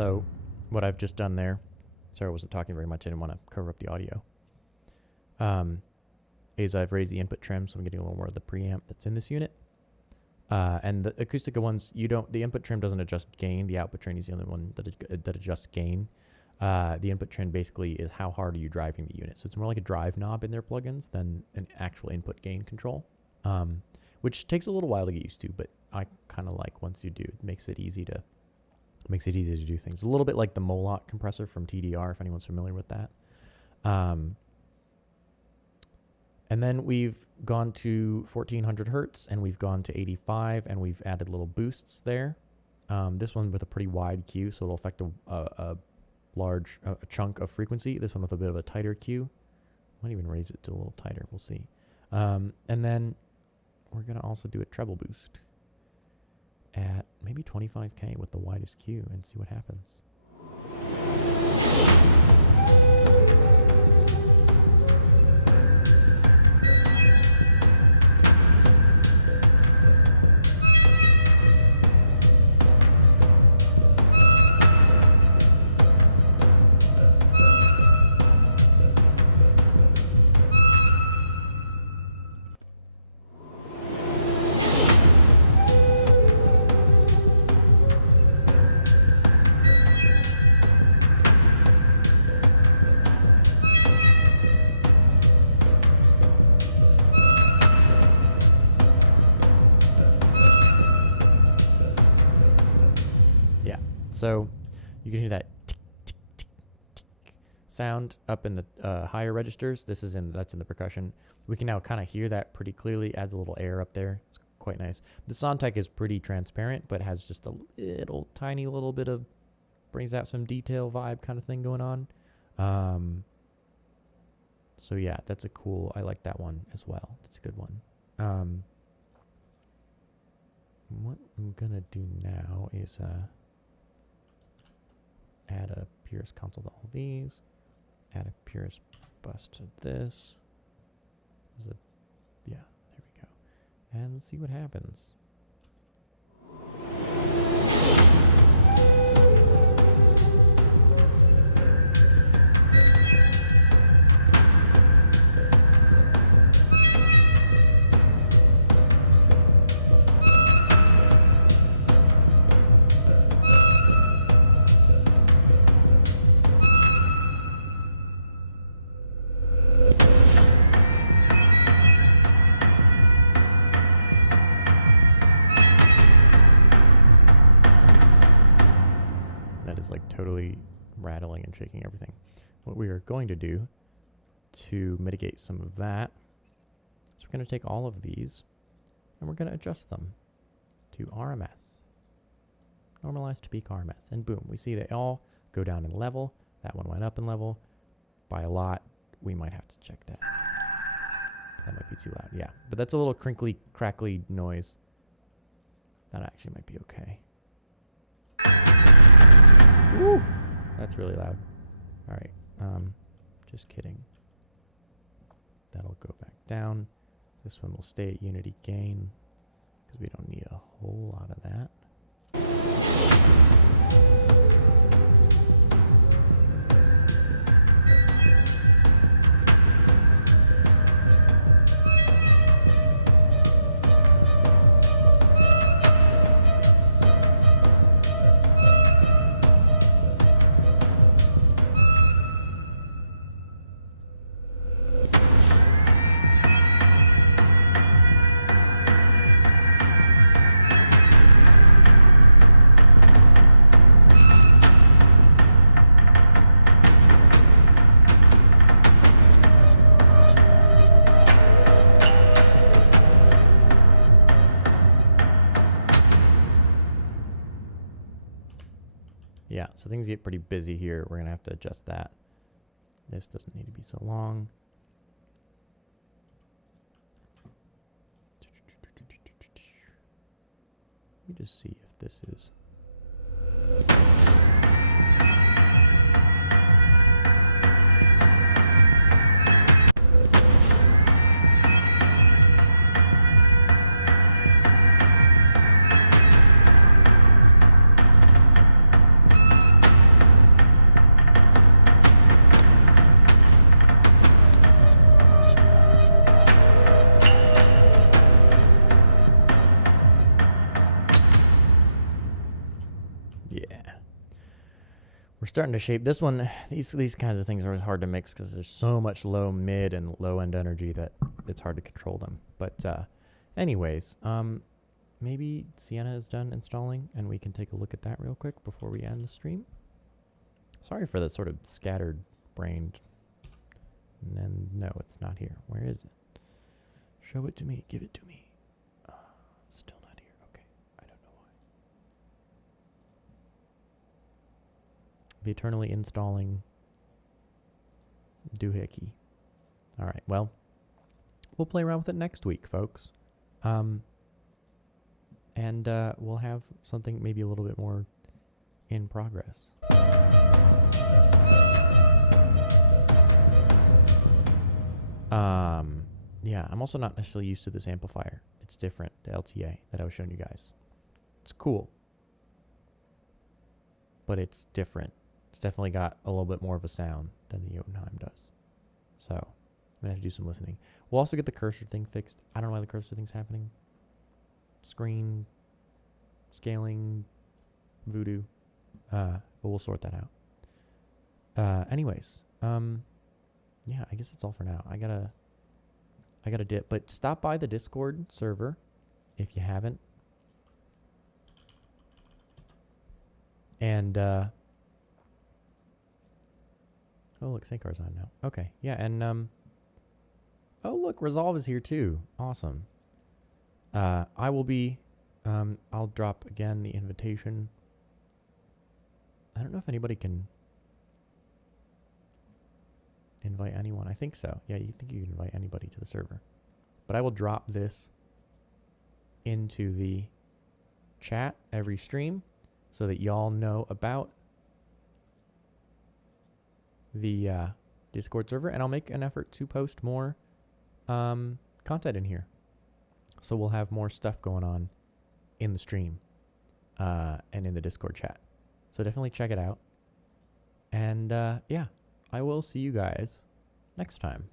So what I've just done there, sorry I wasn't talking very much, I didn't want to cover up the audio, is I've raised the input trim, so I'm getting a little more of the preamp that's in this unit. And the acoustic ones, the input trim doesn't adjust gain, the output trim is the only one that adjusts gain. The input trim basically is how hard are you driving the unit. So it's more like a drive knob in their plugins than an actual input gain control, which takes a little while to get used to, but I kind of like once you do, it makes it easy to do things. A little bit like the Moloch compressor from TDR, if anyone's familiar with that. And then we've gone to 1400 hertz and we've gone to 85 and we've added little boosts there. This one with a pretty wide Q, so it'll affect a large chunk of frequency. This one with a bit of a tighter Q. Might even raise it to a little tighter, we'll see. And then we're gonna also do a treble boost at maybe 25K with the widest Q and see what happens. So you can hear that tick, tick, tick, sound up in the higher registers. That's in the percussion. We can now kind of hear that pretty clearly. Adds a little air up there. It's quite nice. The Soundtech is pretty transparent, but has just a little tiny little bit of brings out some detail vibe kind of thing going on. So yeah, that's a cool. I like that one as well. That's a good one. What I'm gonna do now is add a Purist console to all these. Add a Purist bus to this. Yeah, there we go. And let's see what happens. Rattling and shaking everything. What we are going to do to mitigate some of that is we're going to take all of these and we're going to adjust them to RMS. Normalize to peak RMS. And boom, we see they all go down in level. That one went up in level by a lot. We might have to check that. That might be too loud. Yeah, but that's a little crinkly, crackly noise. That actually might be okay. Woo! That's really loud. All right. Just kidding. That'll go back down. This one will stay at unity gain because we don't need a whole lot of that. Yeah, so things get pretty busy here. We're going to have to adjust that. This doesn't need to be so long. Let me just see if this is... starting to shape this one. These kinds of things are hard to mix because there's so much low mid and low end energy that it's hard to control them. But anyways, maybe Sienna is done installing and we can take a look at that real quick before we end the stream. Sorry for the sort of scattered brained. And no, it's not here. Where is it? Show it to me. Give it to me. Still not here. Okay. I don't know why. The eternally installing doohickey. All right. Well, we'll play around with it next week, folks. And we'll have something maybe a little bit more in progress. Yeah, I'm also not necessarily used to this amplifier. It's different, the LTA that I was showing you guys. It's cool, but it's different. It's definitely got a little bit more of a sound than the Jotunheim does. So I'm gonna have to do some listening. We'll also get the cursor thing fixed. I don't know why the cursor thing's happening. Screen scaling voodoo. But we'll sort that out. Anyways, yeah, I guess that's all for now. I gotta dip, but stop by the Discord server if you haven't. And Oh, look, Sankar's on now. Okay, yeah, and, oh, look, Resolve is here too. Awesome. I will be, I'll drop again the invitation. I don't know if anybody can invite anyone. I think so. Yeah, you think you can invite anybody to the server. But I will drop this into the chat every stream so that y'all know about the Discord server, and I'll make an effort to post more content in here. So we'll have more stuff going on in the stream and in the Discord chat. So definitely check it out. And yeah, I will see you guys next time.